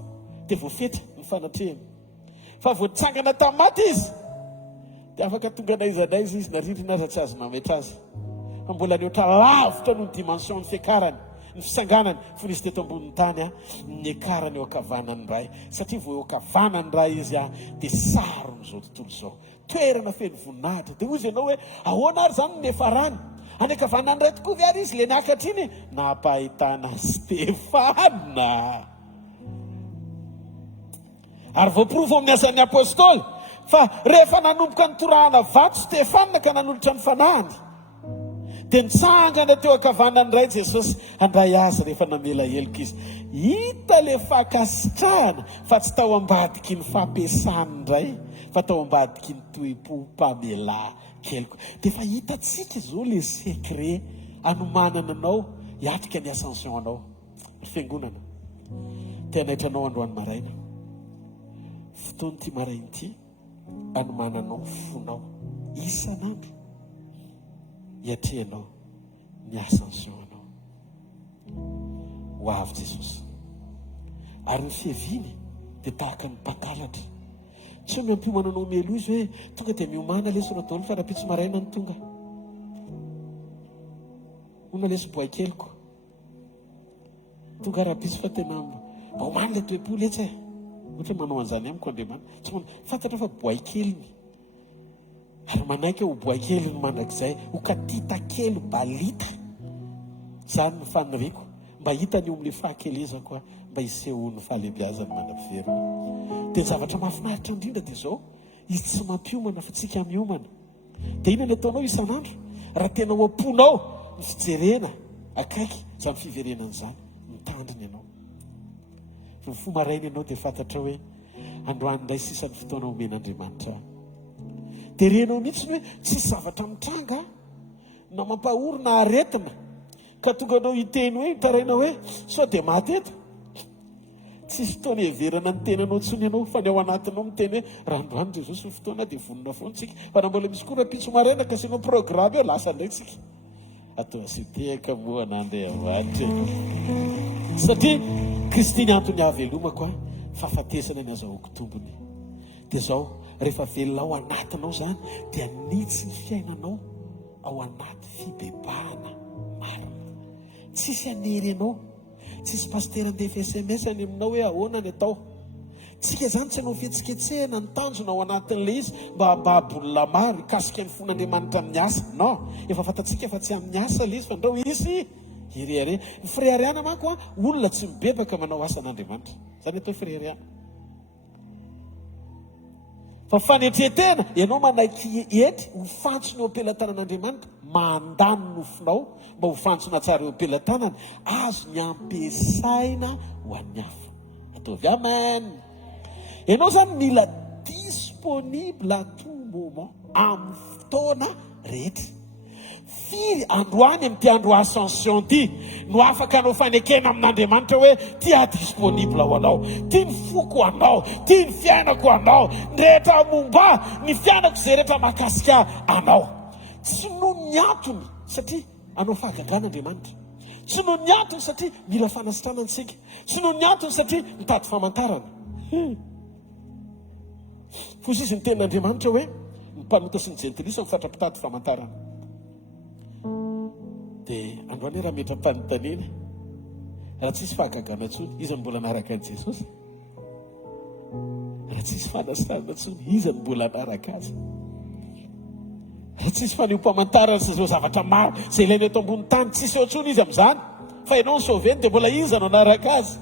dia voafetra ny fanatrehany fa voatsangana tamin'ny maty izy dia afaka tonga naizanaiza izy narindrina aza tsy azo nametra azy fa mbola neotra lavitra noho ny dimension ny fiakarany ny fisanganany fony izy teto ambonin'ny tany ny akarany eo ankavanany ray satria vo eo ankavanany ray izy dia sarony zao tontolo zao toerana feno voninahitra dia hoy izy ianao hoe ahoana ary zany nefarany any ankavanany ray tokoa ve ary izy le niakatra iny nampahitana Stefana ary voaprovo amin'ny asan'ny apôstôly fa rehefa nanomboka ny torahana vato Stefana ka nanolotra ny fanahany dia nitsandrana teo ankavanany ray Jesosy handray azy rehefa namela helika izy hita le fankasitrahana fa tsy tao ambadiky ny fampiasany ray fa tao ambadiky ny toe-po-pamela keliko dia fa hitatsika zao le secret anomanana anao hiatrika ny ascension anao fiangonana tena hitranao androany maraina fotoany ty marainy ity anomananao fonao isan'andro hiatrehanao ny ascension anao ho avy Jesosy ary ny fiaviany dia tahaka ny mpangalatra tsy ho miampiomananao melo izy hoe tonga dia miomana le soratolo fa raha-pitso maraina ny tonga ona lesy boakeliko tonga rahapisy fa tena mba homany le toepoly etsy ohatra manao an'izany amiko andriamanitra tsy fantatra fa boakeliny ary manaiky ho boakeliny mandrakizay ho katita kely balita zany ny faniriako mba hitany io amin'le fahakelezako mba hisehoany fahalebiazany manam-piverina dia ny zavatra mahafinaritra indrindra dia zao izy tsy mampiomana fa tsika miomana dia ina ny ataonao isan'andro raha tena ho amponao ny fijerena akaiky zany fiverenana zany mitandriny ianao ny fomaraina ianao dia fantatra hoe androanindray sisan'ny fotoana omen'andriamanitra dia renao mihitsy hoe tsisy zavatra mitranga na mampahorona aretina ka tonga anao hiteny hoe taraina hoe sao dia maty eto tsisy fotoana heverana ny tenanao tsony ianao fa ny ao anatinao miteny hoe raha androany Jesosy ny fotoana dia vonona foana tsika fa na mbola misy koa rapitso maraina ka asianao programa eo lasa indray tsika atao asetehaka moa anandeha avatra satria Kristy ny antony havelomako fahafatesana ny azahoako tombony dia zao rehefa velona ao anatinao zany dia nitsy ny fiainanao ao anaty fibebahana marina tsisy anery ianao tsisy paster andefa SMS any aminao hoe ahoana ny atao tsika zany tsy anao fihetsiketsehana ny tanjona ao anatin'le izy mba hababolona maro ikasika ny fon'andriamanitra amin'ny asa non efa fantatsika fa tsy amin'ny asa le izy fa ndrao izy ireare ny frériana manko olona tsy mibebaka manao asan'andriamanitra zany atao frériana fa fanetretena ianao manaiky ety ho fantsony eo ampelantanan'andriamanitra mandany nofinao mba ho fantsona tsara eo ampelantanany azo ny ampiasaina ho an'ny hafa ataovy amen ianao zany mila disponible à tout moment amin'ny fotoana rehetra firy androany amin'ity andro ascension ty no afaka anao fanekena amin'andriamanitra hoe tia disponible ho anao tia ny foko anao tia ny fiainako anao ny rehetra momba ny fiainako zay rehetra mahakasika anao tsy no ny antony satria anao fahagagan'andriamanitra tsy no ny antony satria mila fanasitranany sika tsy no ny antony satria mitady famantarana fosy izy ny tenin'andriamanitra hoe mpanota sy ny jentilisa mifatrapitady famantarana dia androany raha metra-panontaniana raha tsisy fahagagana ntsony izy mbola naraka an' Jesosy raha tsisy fanasitranana ntsony izy mbola naraka azy raha tsisy faneo-pamantarana sy zao zavatra maro zay ilainy eto ambony tany tsisy eo ntsony izy amin'izany fa ianao ny sauveny dia mbola izy anao naraka azy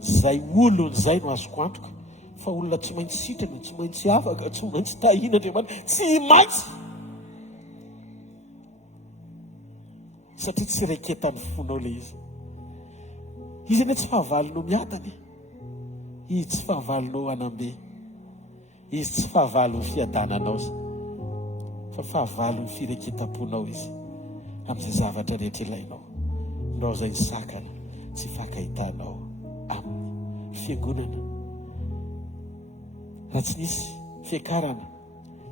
zay olony zay no azoko antoka fa olona tsy maintsy sitrana tsy maintsy afaka tsy maintsy tahina andriamanitra tsy maintsy satria tsy raiketany fonao le izy ane tsy fahavalonao miatany izy tsy fahavalonao anambe izy tsy fahavalony fiadananao fa fahavalony fireketam-ponao izy amin'izay zavatra rehetra ilainao ndao zay sakana tsy fakahitanao amin'ny fiangonana raha tsy misy fiakarana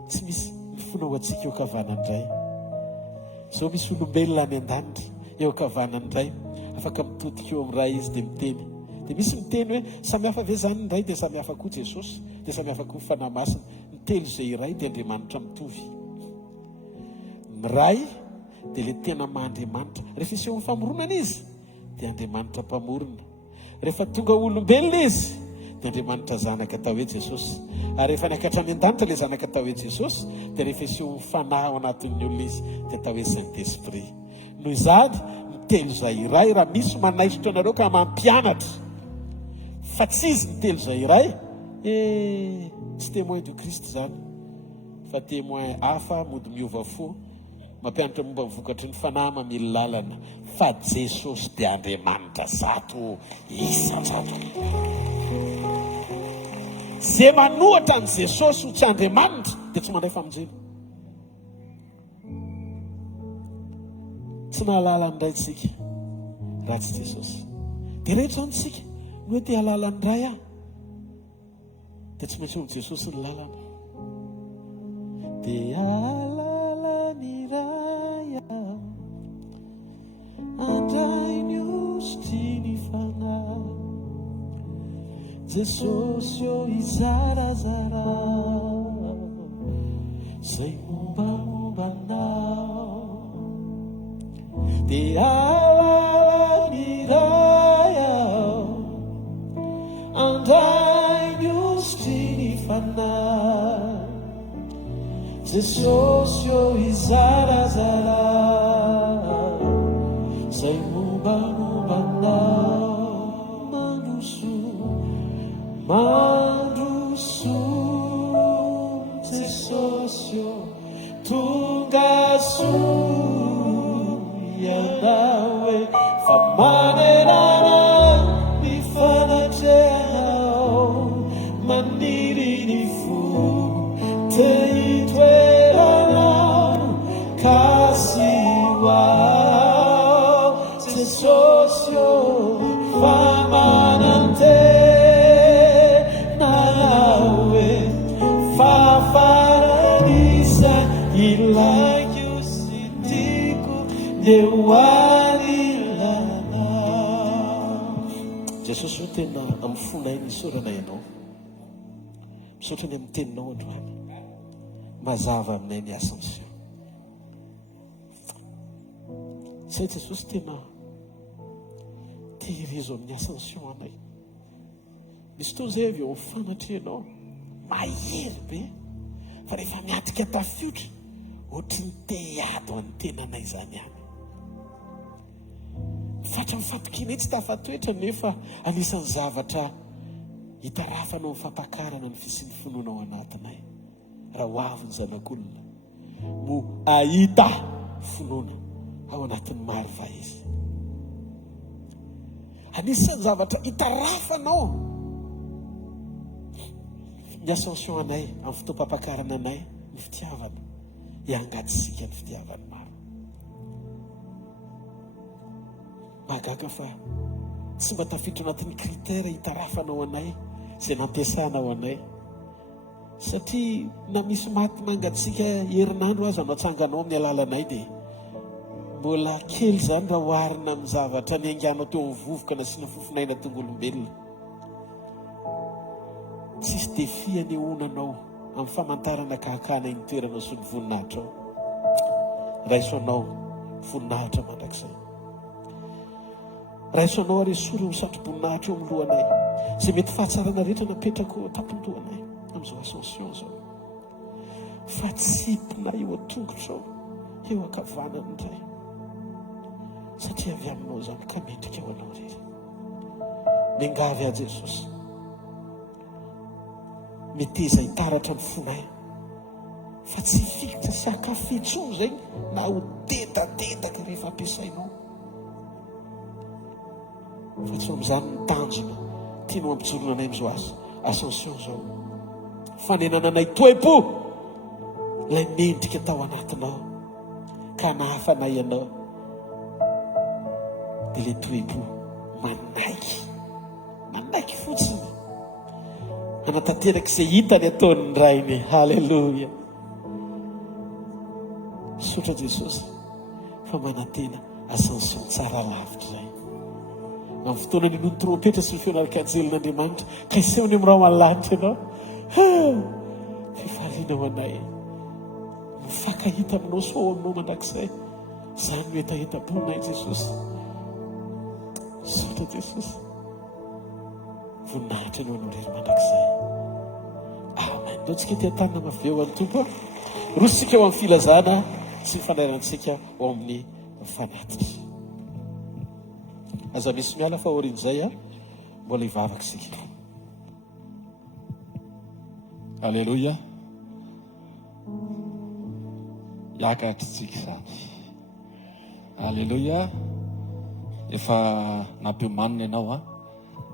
tsy misy mifonao atsika eo kavanandray zao misy olombelona any an-danitra eo kavanandray afaka mitodika eo amin'raha izy dia miteny dia misy miteny hoe samihafa ve zany ndray dia samihafa koa Jesosy dia samihafa koa fanahy masina ny telo izay iray dia Andriamanitra mitovy ny ray dia le tena mahandriamanitra rehefa iseho amin'ny famoronana izy dia Andriamanitra mpamorona rehefa tonga olombelona izy dia Andriamanitra zanaka atao hoe Jesosy ary rehefa niakatra any an-danitra le zanaka atao hoe Jesosy dia rehefa iseho amin'ny fanahy ao anatin'ny olona izy dia atao hoe Saint-Esprit noho izany mitelo izay iray raha misy manaisitra anareo ka mampianatra fa tsy izy mitelo izay iray tsy témoin du Christ zany fa témoin hafa mody miova fo mampianatra momba mivokatry ny fanahy mamily lalana fa Jesosy dia Andriamanitra zato isan-jato zay manohatra ny Jesosy ho tsy Andriamanitra dia tsy mandray famonjena tsy nahalala ny ray tsika raha tsy Jesosy dia rehetra zao ntsika no hoe te halala ny ray dia tsy maintsy olo Jesosy ny lalana dia halala ny ray andray ny ostry ny fanahy Jesosy eo izarazara zay mombamombanao dia alamiray aho andray nyositry ny fanahy Jesosy eo izarazara zay mombamombanao mandroso Jesosy eo tonga soa ianao hoe fa manerana ny fanatrehanao maniry ny fo te hitoeranao kasy hoao Jesosy eo fa manantena hoe fafaranisa ilaiko sy tiako deo arilana Jesosy ho tena amin'ny fonay misorana ianao misaotrany amin'ny teninao androany mazava aminay ny Ascension say Jesosy tena tehirizo amin'ny Ascension anay misy toy zay avy eo fanatrehanao mahery be fa rehefa miatrika tafiotra ohatry ny teado any tenanay zany any fatra mifampikina tsy tafatoetra nefa anisan'ny zavatra hitarafanao ny fampakarana ny fisin'ny finoanao anatinay raha ho avy ny zanak'olona mo ahita finoana ao anatin'ny mariva izy anisan'ny zavatra hitarafanao ny Ascension anay amin'ny fotoam-pampakarana anay ny fitiavana hiangatsika ny fitiavany maro mahagaga fa tsy mba tafiditra anatin'ny kritera hitarafanao anay zay nampiasanao anay satria na misy maty mangatsika herinandro azy anao atsanganao amin'ny alalanay dia mbola kely zany raha hoarina amin'ny zavatra nianganao teo amin'ny vovoka na sina fofinaina tongolombelona tsisy defia ny onanao amin'ny famantarana kahakana iny toeranao sy ny voninahitra ao raisoanao voninahitra mandrakizay raisoanao ary soro misatro-boninahitra eo amin'ny lohanay zay mety fahatsarana rehetra napetrako tampon-dohanay amin'izao Ascension zao fa tsipona eo an-tongotrao eo ankavanana indray satria avy aminao zany ka metrika eo anao rery mingavy a Jesosy meteza hitaratra ny fonay fa tsy fikitra sy akafitso zay na ho tetateka rehefa ampiasainao fa tsy amin'izany mitanjona tianao ampijorona anay am'izao azy Ascension zao fanenananay toepo lay mendrika tao anatinao ka nahafanay ianao dia le toepo manaiky fotsiny anatanteraka izay hitany ataon'ny rainy halleloia sotra Jesosy fa manantena Ascension tsara lavitra zay amin'ny fotoana ny nono trompetra sy ny feonarikajelin'Andriamanitra ka isehony amin'ny raha malanitra ianao fifaliana ho anay mifankahita aminao so ao aminao mandrakizay zany noetahetam-ponay Jesosy sotra Jesosy voninahitra anao anao rery mandrakizay amen dao tsika tia tanina maveo an'ny tompo rositsika eo amin'ny filazana sy ny fandrairantsika ao amin'ny fanatitra aza misy miala fa orin'izay mbola hivavaka sika Alleluia hiakatritsika zany alleluia efa nampimanina ianao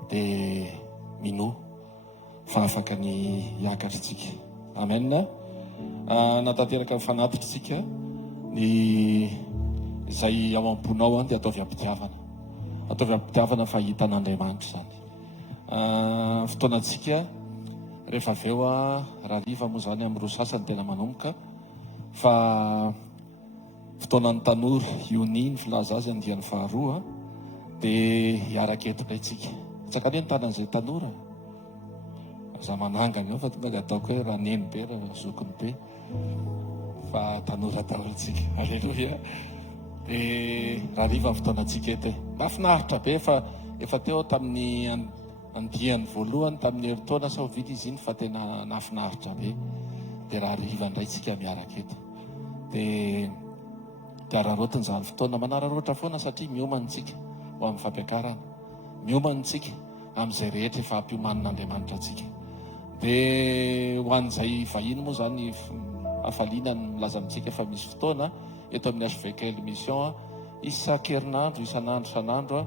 dia mino fa afaka ny hiakatritsika amen natanteraka fanatitsika ny izay ao am-ponao dia ataovy ampitiavana fa hitan'Andriamanitra zany fotoanantsika rehefa aveo raha liva moa zany amin'ny roa sasany tena manomboka fa fotoanan'ny tanora ioniny filaza azy andian'ny faharoa dia hiaraka eto ilaitsika tsakany ny tanan'izay tanora za manangana eo fa tonga ataoko hoe raha neny be raha zokony be fa tanora daholo tsika alleluia dia raha riva ny fotoanantsika eto mahafinaritra be efa teo tamin'ny andiany voalohany tamin'ny heritaona sa ovidy izy iny fa tena nahafinaritra be. Dia raha riva indray tsika miaraka eto dia araroatiny izany fotoana manararoatra foana satria miomanitsika ho amin'ny fampiakarana, miomanitsika amin'izay rehetra efa hampiomanin'Andriamanitra antsika. Dia ho an'izay vahiny moa zany hafaliana ny milaza amintsika efa misy fotoana eto amin'ny HVK l'émission isan-kerinandro isan'andro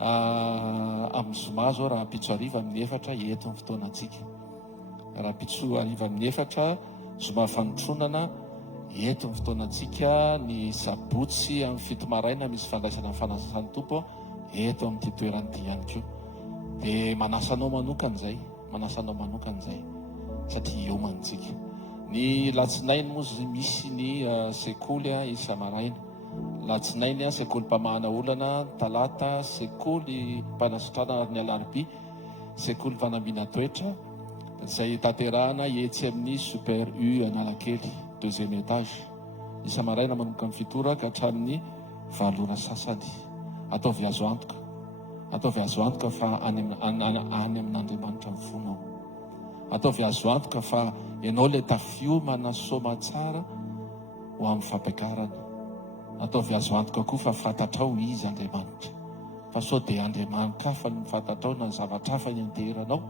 amin'ny zoma zao raha pitso ariva amin'ny efatra eto ny fotoanantsika, raha pitso ariva amin'ny efatra zoma fanotronana eto ny fotoanantsika, ny sabotsy amin'ny fito maraina misy fandraisana amin'ny fanasan'ny tompo eto amin'ity toerany ihany koa. Dia manasanao manokana izay satria eo manitsika. Ny latsinainy moa misy ny sekoly isa maraina, latsinainy sekoly mpamahana olana, talata sekoly mpanasitrana ary ny alarbi sekoly fanambina toetra izay tanterahana etsy amin'ny super U Analakely 2e étage. Isa maraina manomboka amin'ny fitoraka hatramin'ny 7 ora sasany. Ataovy azo antoka fa any amin'Andriamanitra ny fonao. Ataovy azo antoka fa ianao le tafiomana soma tsara ho amin'ny fampiakarana. Ataovy azo antoka koa fa fantatrao izy Andriamanitra, fa sao dia Andriamanitra fa ny fantatrao na zavatra hafa ny anteheranao,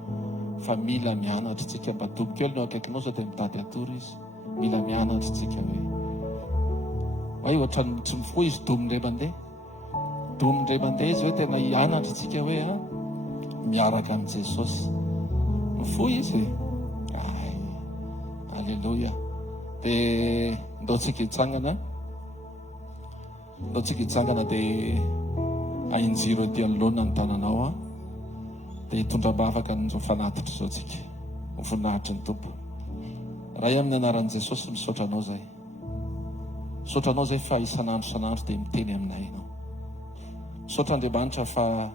fa mila mianatra tsika mba dobo kely no akaikinao sao dia mitady atory izy. Mila mianatra tsika hoe ohatran'ny tsy mifoha izy domindray mandeha izy hoe tena hianatra tsika hoe miaraka amin'ny Jesosy. Mifoha izy alleluia. Dia ndaotsika hitsangana dia ahinjiro ety anoloana ny tananao dia hitondra-bavaka n'izao fanatitra izao tsika voninahitry ny tompo. Raha amin'ny anaran'i Jesosy misaotranao zay fa isan'andro dia miteny aminay ianao. Misaotra Andriamanitra fa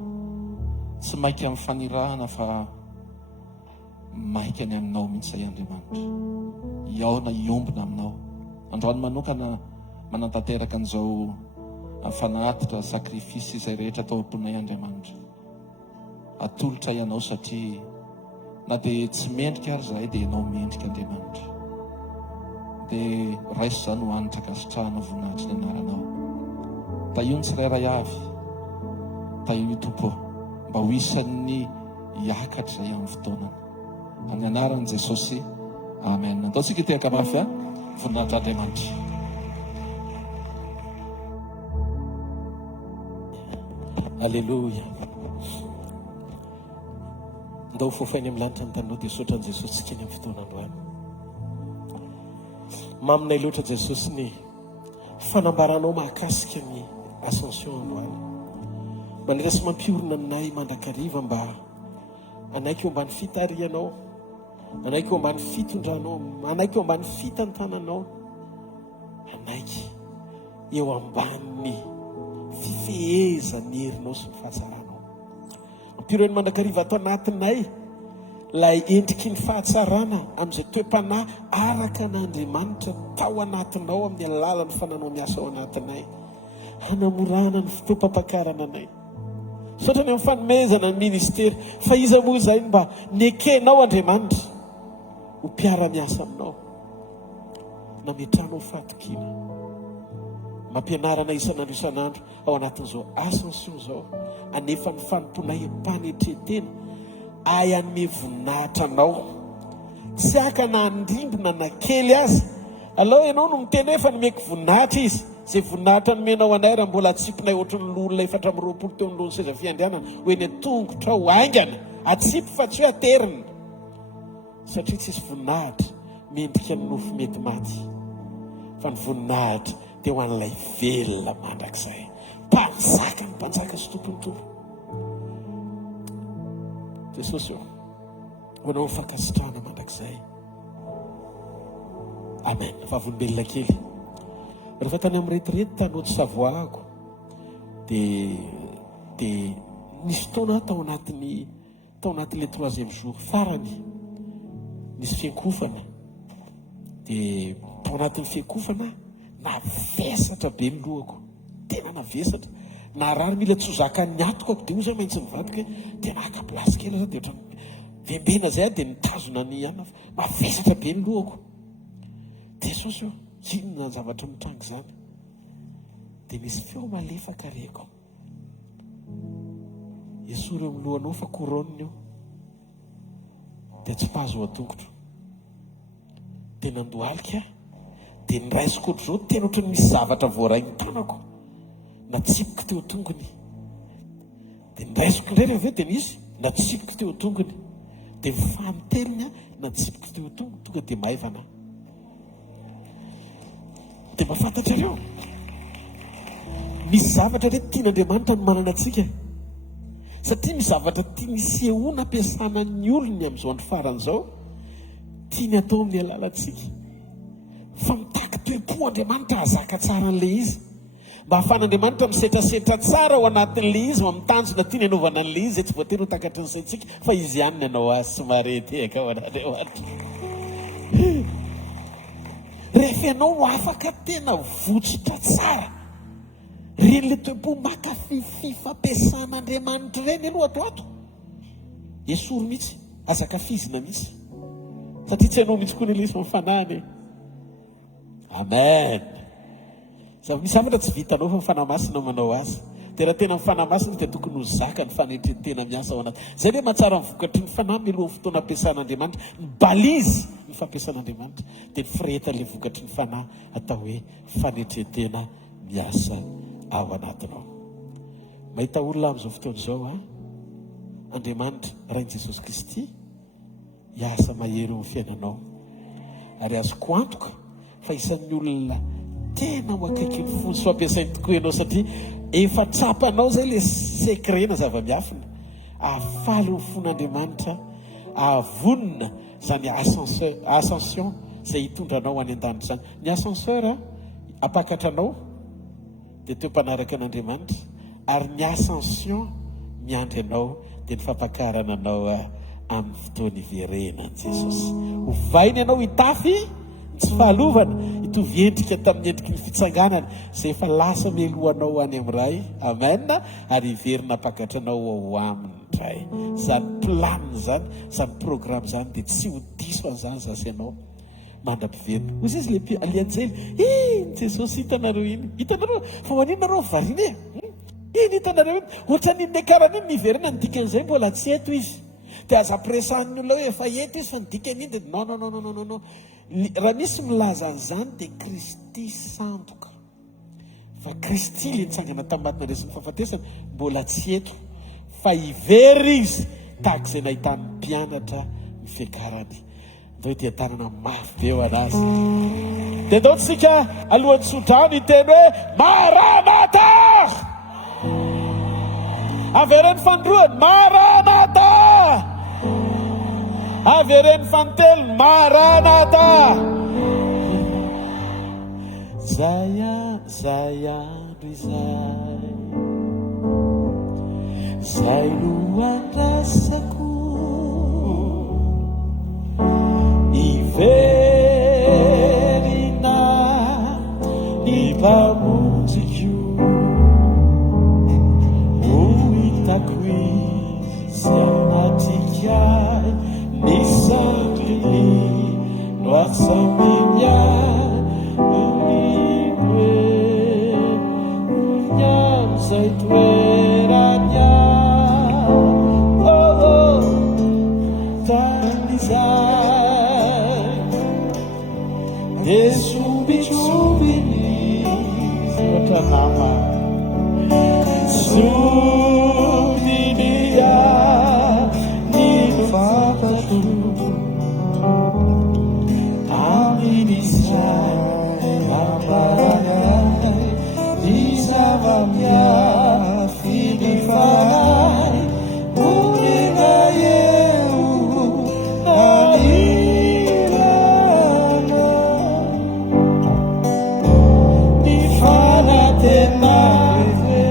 tsy mainka amin'ny fanirahana fa maika ny aminao mihitsy zay Andriamanitra, iaona iombona aminao. Androany manokana manantanteraka an'izao fanatitra sakrifisy izay rehetra atao amponay Andriamanitra. Atolotra ianao satria na dia tsy mendrika ary zahay dia ianao mendrika Andriamanitra. Dia raiso zany ho anitra kasitrahanao voninahitry ny anaranao. Taio ny tsirairay avy, taio tompo mba ho isan'ny hiakatra zay amin'ny fotoanana. Amin'ny anaran'i Jesosy, amen. Ataotsika tehaka mafy voninahitry'Andriamanitra. Alleluia. Ndao fofainy amin'ny lanitra ny tanao dia saotran'i Jesosy tsika ny amin'ny fotoanandroany. Maminay loatra Jesosy ny fanambaranao mahakasika ny ascension androany. Manera sy mampiorina anay mandrakariva mba anaiky eo ambany fitarianao, anaiky eo ambany fitondranao, anaiky eo ambany fitantananao, anaiky eo ambany fifehezany herinao sy ny fahatsaranao. Mampiorina mandrakariva atao anatinay lay endriky ny fahatsarana amin'izay toe-panahy araka n'Andriamanitra tao anatinao amin'ny alalan'ny fananao miasa ao anatinay, hanamorana ny fotoam-pampakarana anay. Saotra ny amin'ny fanomezana ny ministera fa iza moa izay mba nekenao Andriamanitra ho mpiara-miasa aminao, nametranao fahatokina, mampianarana isan'andro ao anatin'izao ascension zao, anefa ny fanomponay mpanetretena ayan'ny voninahitra anao, tsy aka na andrimbona na kely azy. Alao ianao no miteny efa nomeko voninahitra izy, zay voninahitra nomenao anay raha mbola atsipinay ohatran'ny lolona 420 teo amin'ny seza fiandrianana hoe ny atongotra ho aingana atsipy fa tsy hoe aterina, satria tsisy voninahitra mendrika ny nofo mety maty, fa ny voninahitra dia ho an'ilay velona mandrakizay, mpanjaka ny mpanjaka sy tompony tompo. Jesosy hoanao fankasitrahana mandrakizay. Amen. Vavolombelona kely rehefa tany amin'ny retirety tanao tsy savoako dia nisy taona tao anatin'ilay 3e jour farany nisy fiankofana, dia tao anatin'ny fiankofana navesatra be ny lohako, tena navesatra na rary mila tsy ho zakan'ny atokako dia io zay maintsy mivadika tena akaplasy kely za dia ohatra vembena zay dia nitazona ny ana mavesatra be ny lohako dia Jesosy io inona ny zavatra mitrango izany dia misy feo malefaka reko esory eo amin'ny lohanao fa koronina io dia tsy mpahazo ho atongotro dia nandohalika dia niraisiko ohatr' izao tena ohatran'ny misy zavatra voaray ny tanako natsipiko teo tongony dia niraisiko indray rehefa aveo dia nisy natsipiko teo tongony dia fanotelina natsipiko teo tongony tonga dia maivana dia mahafantatrareo misy zavatra re tian'Andriamanitra ny manana antsika satria misy zavatra tia nisehoana ampiasana ny olony amin'izao andro faran'izao tiany atao amin'ny alalantsika fa mitaky toepo Andriamanitra hazaka tsara an'ilay izy mba hahafan'Andriamanitra misetrasetra tsara ao anatin'ilay izy mitanjona tiany anaovana an'ilay izy tsy voatery ho takatry ny saintsika fa izy ihany ny anao azy sy mareteka ao an'Andriamanitra rehefa ianao no afaka tena votsitra tsara reny le toepo maka fifampiasan'Andriamanitra reny aloha atoato esory mihitsy azaka fizina mihitsy satria tsy hainao mihitsy koa ny izy mifanany amen misy zavatra tsy vitanao fa mifanamasina manao azy dia raha tena mifanamasina dia tokony ho zaka ny fanetretena miasa ao anaty zay hoe mahatsara mivokatry ny fanahy mialohan'ny fotoana ampiasan'Andriamanitra ny balizy ny fampiasan'Andriamanitra dia ny fireta le vokatry ny fanahy atao hoe fanetretena miasa ao anatinao mahita olona amin'izao fotoana izao Andriamanitra rain' Jesosy Kristy hiasa mahery eo amin'ny fiainanao ary azoko antoka fa isan'ny olona tena makaiky ny fony sy fampiasainy tokoa ianao satria efa trapanao zay le sekrena zava-miafina ahafaly ny fon'Andriamanitra ahavonina zany ascension zay hitondranao any an-danitra zany ny ascenseur apakatranao dia teo mpanaraka an'Andriamanitra ary ny ascension miandry anao dia ny fampakarana anao amin'ny fotoana iverenany Jesosy hovainy ianao hitafy tsy fahalovana hitovy endrika tamin'ny endriky ny fitsanganana zay efa lasa mialohanao any amin'ny ray amen ary hiverina apakatranao ao aminy ray zany planina zany zany programme zany dia tsy ho diso an'izany zasy ianao mandram-piverina ozy izy le alianjely Jesosy hitanareo hitanareo fa maninonareo variny iny hitanareo iny ohatra ninne karan'iny niverina ny dikan'izay mbola tsy eto izy dia aza presan'ny olona hoe efa eto izy fa ny dikan'iny dia non raha misy milaza an'izany dia Kristy sandoka fa Kristy le nitsangana tamin'ny resin'ny fahafatesana mbola tsy eto fa hivery izy tahaka izay nahitany mpianatra ny fiakarany ndao dia tanana mafy be eo anazy dia ndao tsika alohan'ny sodrano hiteny hoe Maranatha avereny fandroany Maranatha avereny fantelo Maranatha zay andro izay no andrasako iverina ny mpamonjiko ho hitako izy anatikay ny sandriny no atsamenya zay toeranya tany izay dia sombitsoviny ohatra nama sombiny ny fantatro amin'izay mamparana ny zava-miafiny fanay monena eo ahirana ny fanatenave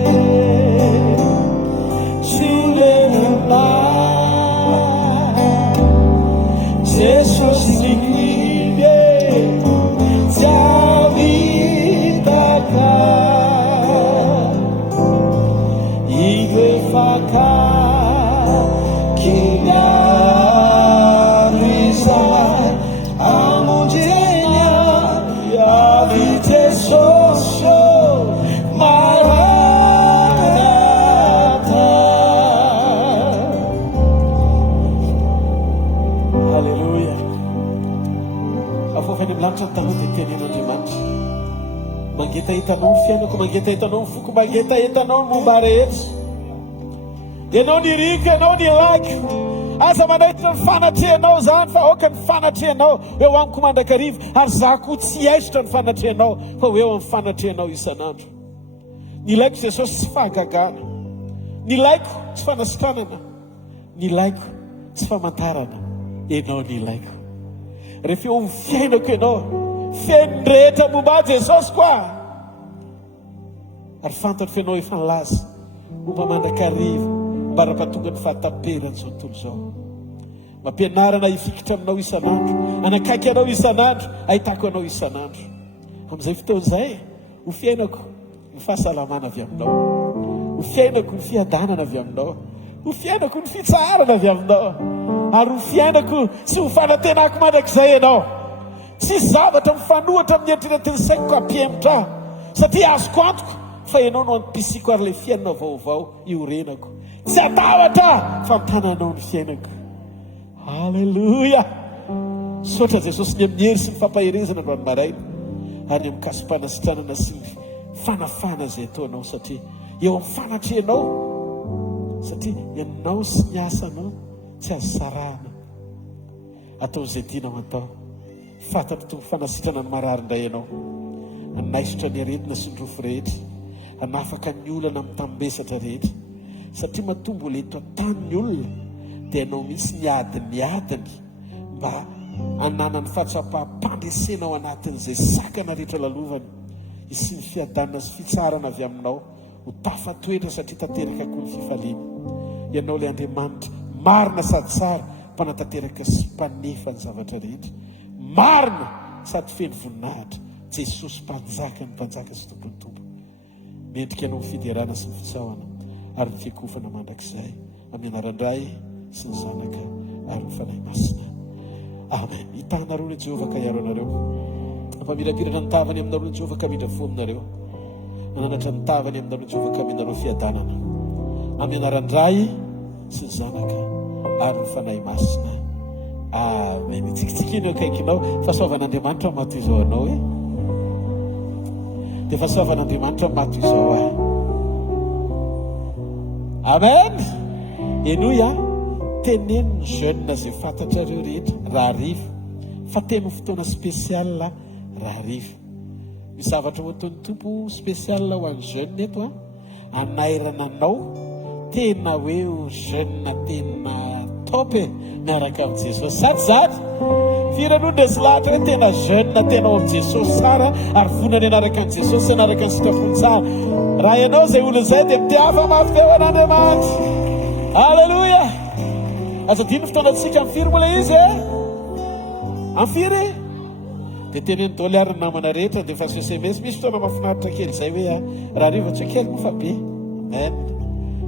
solenolay Jesosy nikibe tsy avitaka avy Jesosy maranatha. Halleluja. Afofany amin'ny lanitra ny tanao dia tenen'Andriamanitra. Mangetahitanao ny fiainako, mangetahitanao ny foko, mangetahitanao ny momba rehetra. Ianao ny riko, ianao ny laiko. Aza manaitra ny fanatrehanao zany fa oka ny fanatrehanao eo amiko mandrakariva, ary za koa tsy aisitra ny fanatrehanao fa eo amin'ny fanatrehanao isan'andro. Ny laiko Jesosy tsy fahagagana, ny laiko tsy fanasitranana, ny laiko tsy famantarana. Ianao ny laiko. Rehefa eo amin'ny fiainako ianao, fiain'ny rehetra momba Jesosy koa, ary fantatro fiainao efa nilaza momba mandrakariva mbara-pahatonga ny fahataperany zao tontolo zao. Mampianarana hifikitra aminao isan'andro, anakaiky anao isan'andro, ahitako anao isan'andro. Amin'izay fotoan'izay ho fiainako ny fahasalamana avy aminao, ho fiainako ny fiadanana avy aminao, ho fiainako ny fitsarana avy aminao, ary ho fiainako sy ho fanantenako mandrakizay ianao. Tsy zavatra mifanohitra amin'ny eritreretin'ny saiko ampiemitra, satria azoko antoko fa ianao no antom-pisiko ary ilay fiainana vaovao iorenako. Tsy atahotra fa mitananao ny fiainako. Halleluja. Sotra Jesosy ny amin'ny hery sy ny fampaherezana androany maraina, ary ny amin'ny kasom-panasitranana sy ny fanafana izay ataonao, satria eo amin'ny fanatrehanao, satria ianao sy ny asanao tsy azo sarahana. Atao izay tianao atao. Fantatro itony fanasitrana ny marary indray ianao, anaisitra ny aretina sy ny rofo rehetra, anafaka ny olana amin'ny tambesatra rehetra, satria matombo leto an-tany olona dia ianao misy ny adiny mba ananany fahatsapam-pandresena ao anatin'izay sakana rehetra lalovany, sy ny fiadanana sy fitsarana avy aminao ho tafatoetra, satria tanteraka koa ny fifaliana. Ianao ilay Andriamanitra marina sady tsara, mpanatanteraka sy mpanefa ny zavatra rehetra, marina sady feno voninahitra, Jesosy mpanjaka ny mpanjaka sy tompony tompo. Mendrika ianao ny fiderana sy ny fisaoana ary ny fiakofana mandrakizay, amin'ny anaran-dray sy ny zanaka ary ny fanahy masina. Amen. Hitanareo ny Jehovah ka hiaro anareo, ampamirapirana ny tavany aminareo ny Jehovah ka midra fo aminareo, nananatra ny tavany aminareo ny Jehovah ka aminareo fiadanana, amin'ny anaran-dray sy ny zanaka ary ny fanahy masina. Amen. Tsikitsikinao akaikinao, fahasoavan'Andriamanitra mato izao anao dia fahasoavan'Andriamanitra mato izao Amen. Enoia teneniny jeune izay fantatrareo rehetra raha ariva, fa teno fotoana spesial raha ariva. Misy zavatra ataon'ny tompo spesial ho an'ny jeune eto, anairana anao tena hoe jeune tena top miaraka amin'ny Jesosy. Sady firan'ondra sy lahatra hoe tena jeune tena ao amin'ny Jesosy tsara, ary vonany anaraka amin'ny Jesosy, anaraka ny sitrapony tsara. Raha ianao izay olo izay dia mitiava mafy feo an'Andriamanitra. Halleluja. Aza dino fotoana antsika mifiry moa ilay izy amfiry dia teneny dolary ny namana rehetra dia fa SMS misy fotoana mahafinaritra kely izay hoe raha rivotra kely moa fa be. Amen.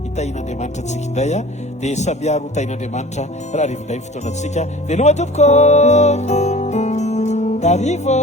Hitahin'Andriamanitra antsika indray dia samiaro hitahin'Andriamanitra raha rivo indray fotoana antsika. Veloma tompoko. Darivo.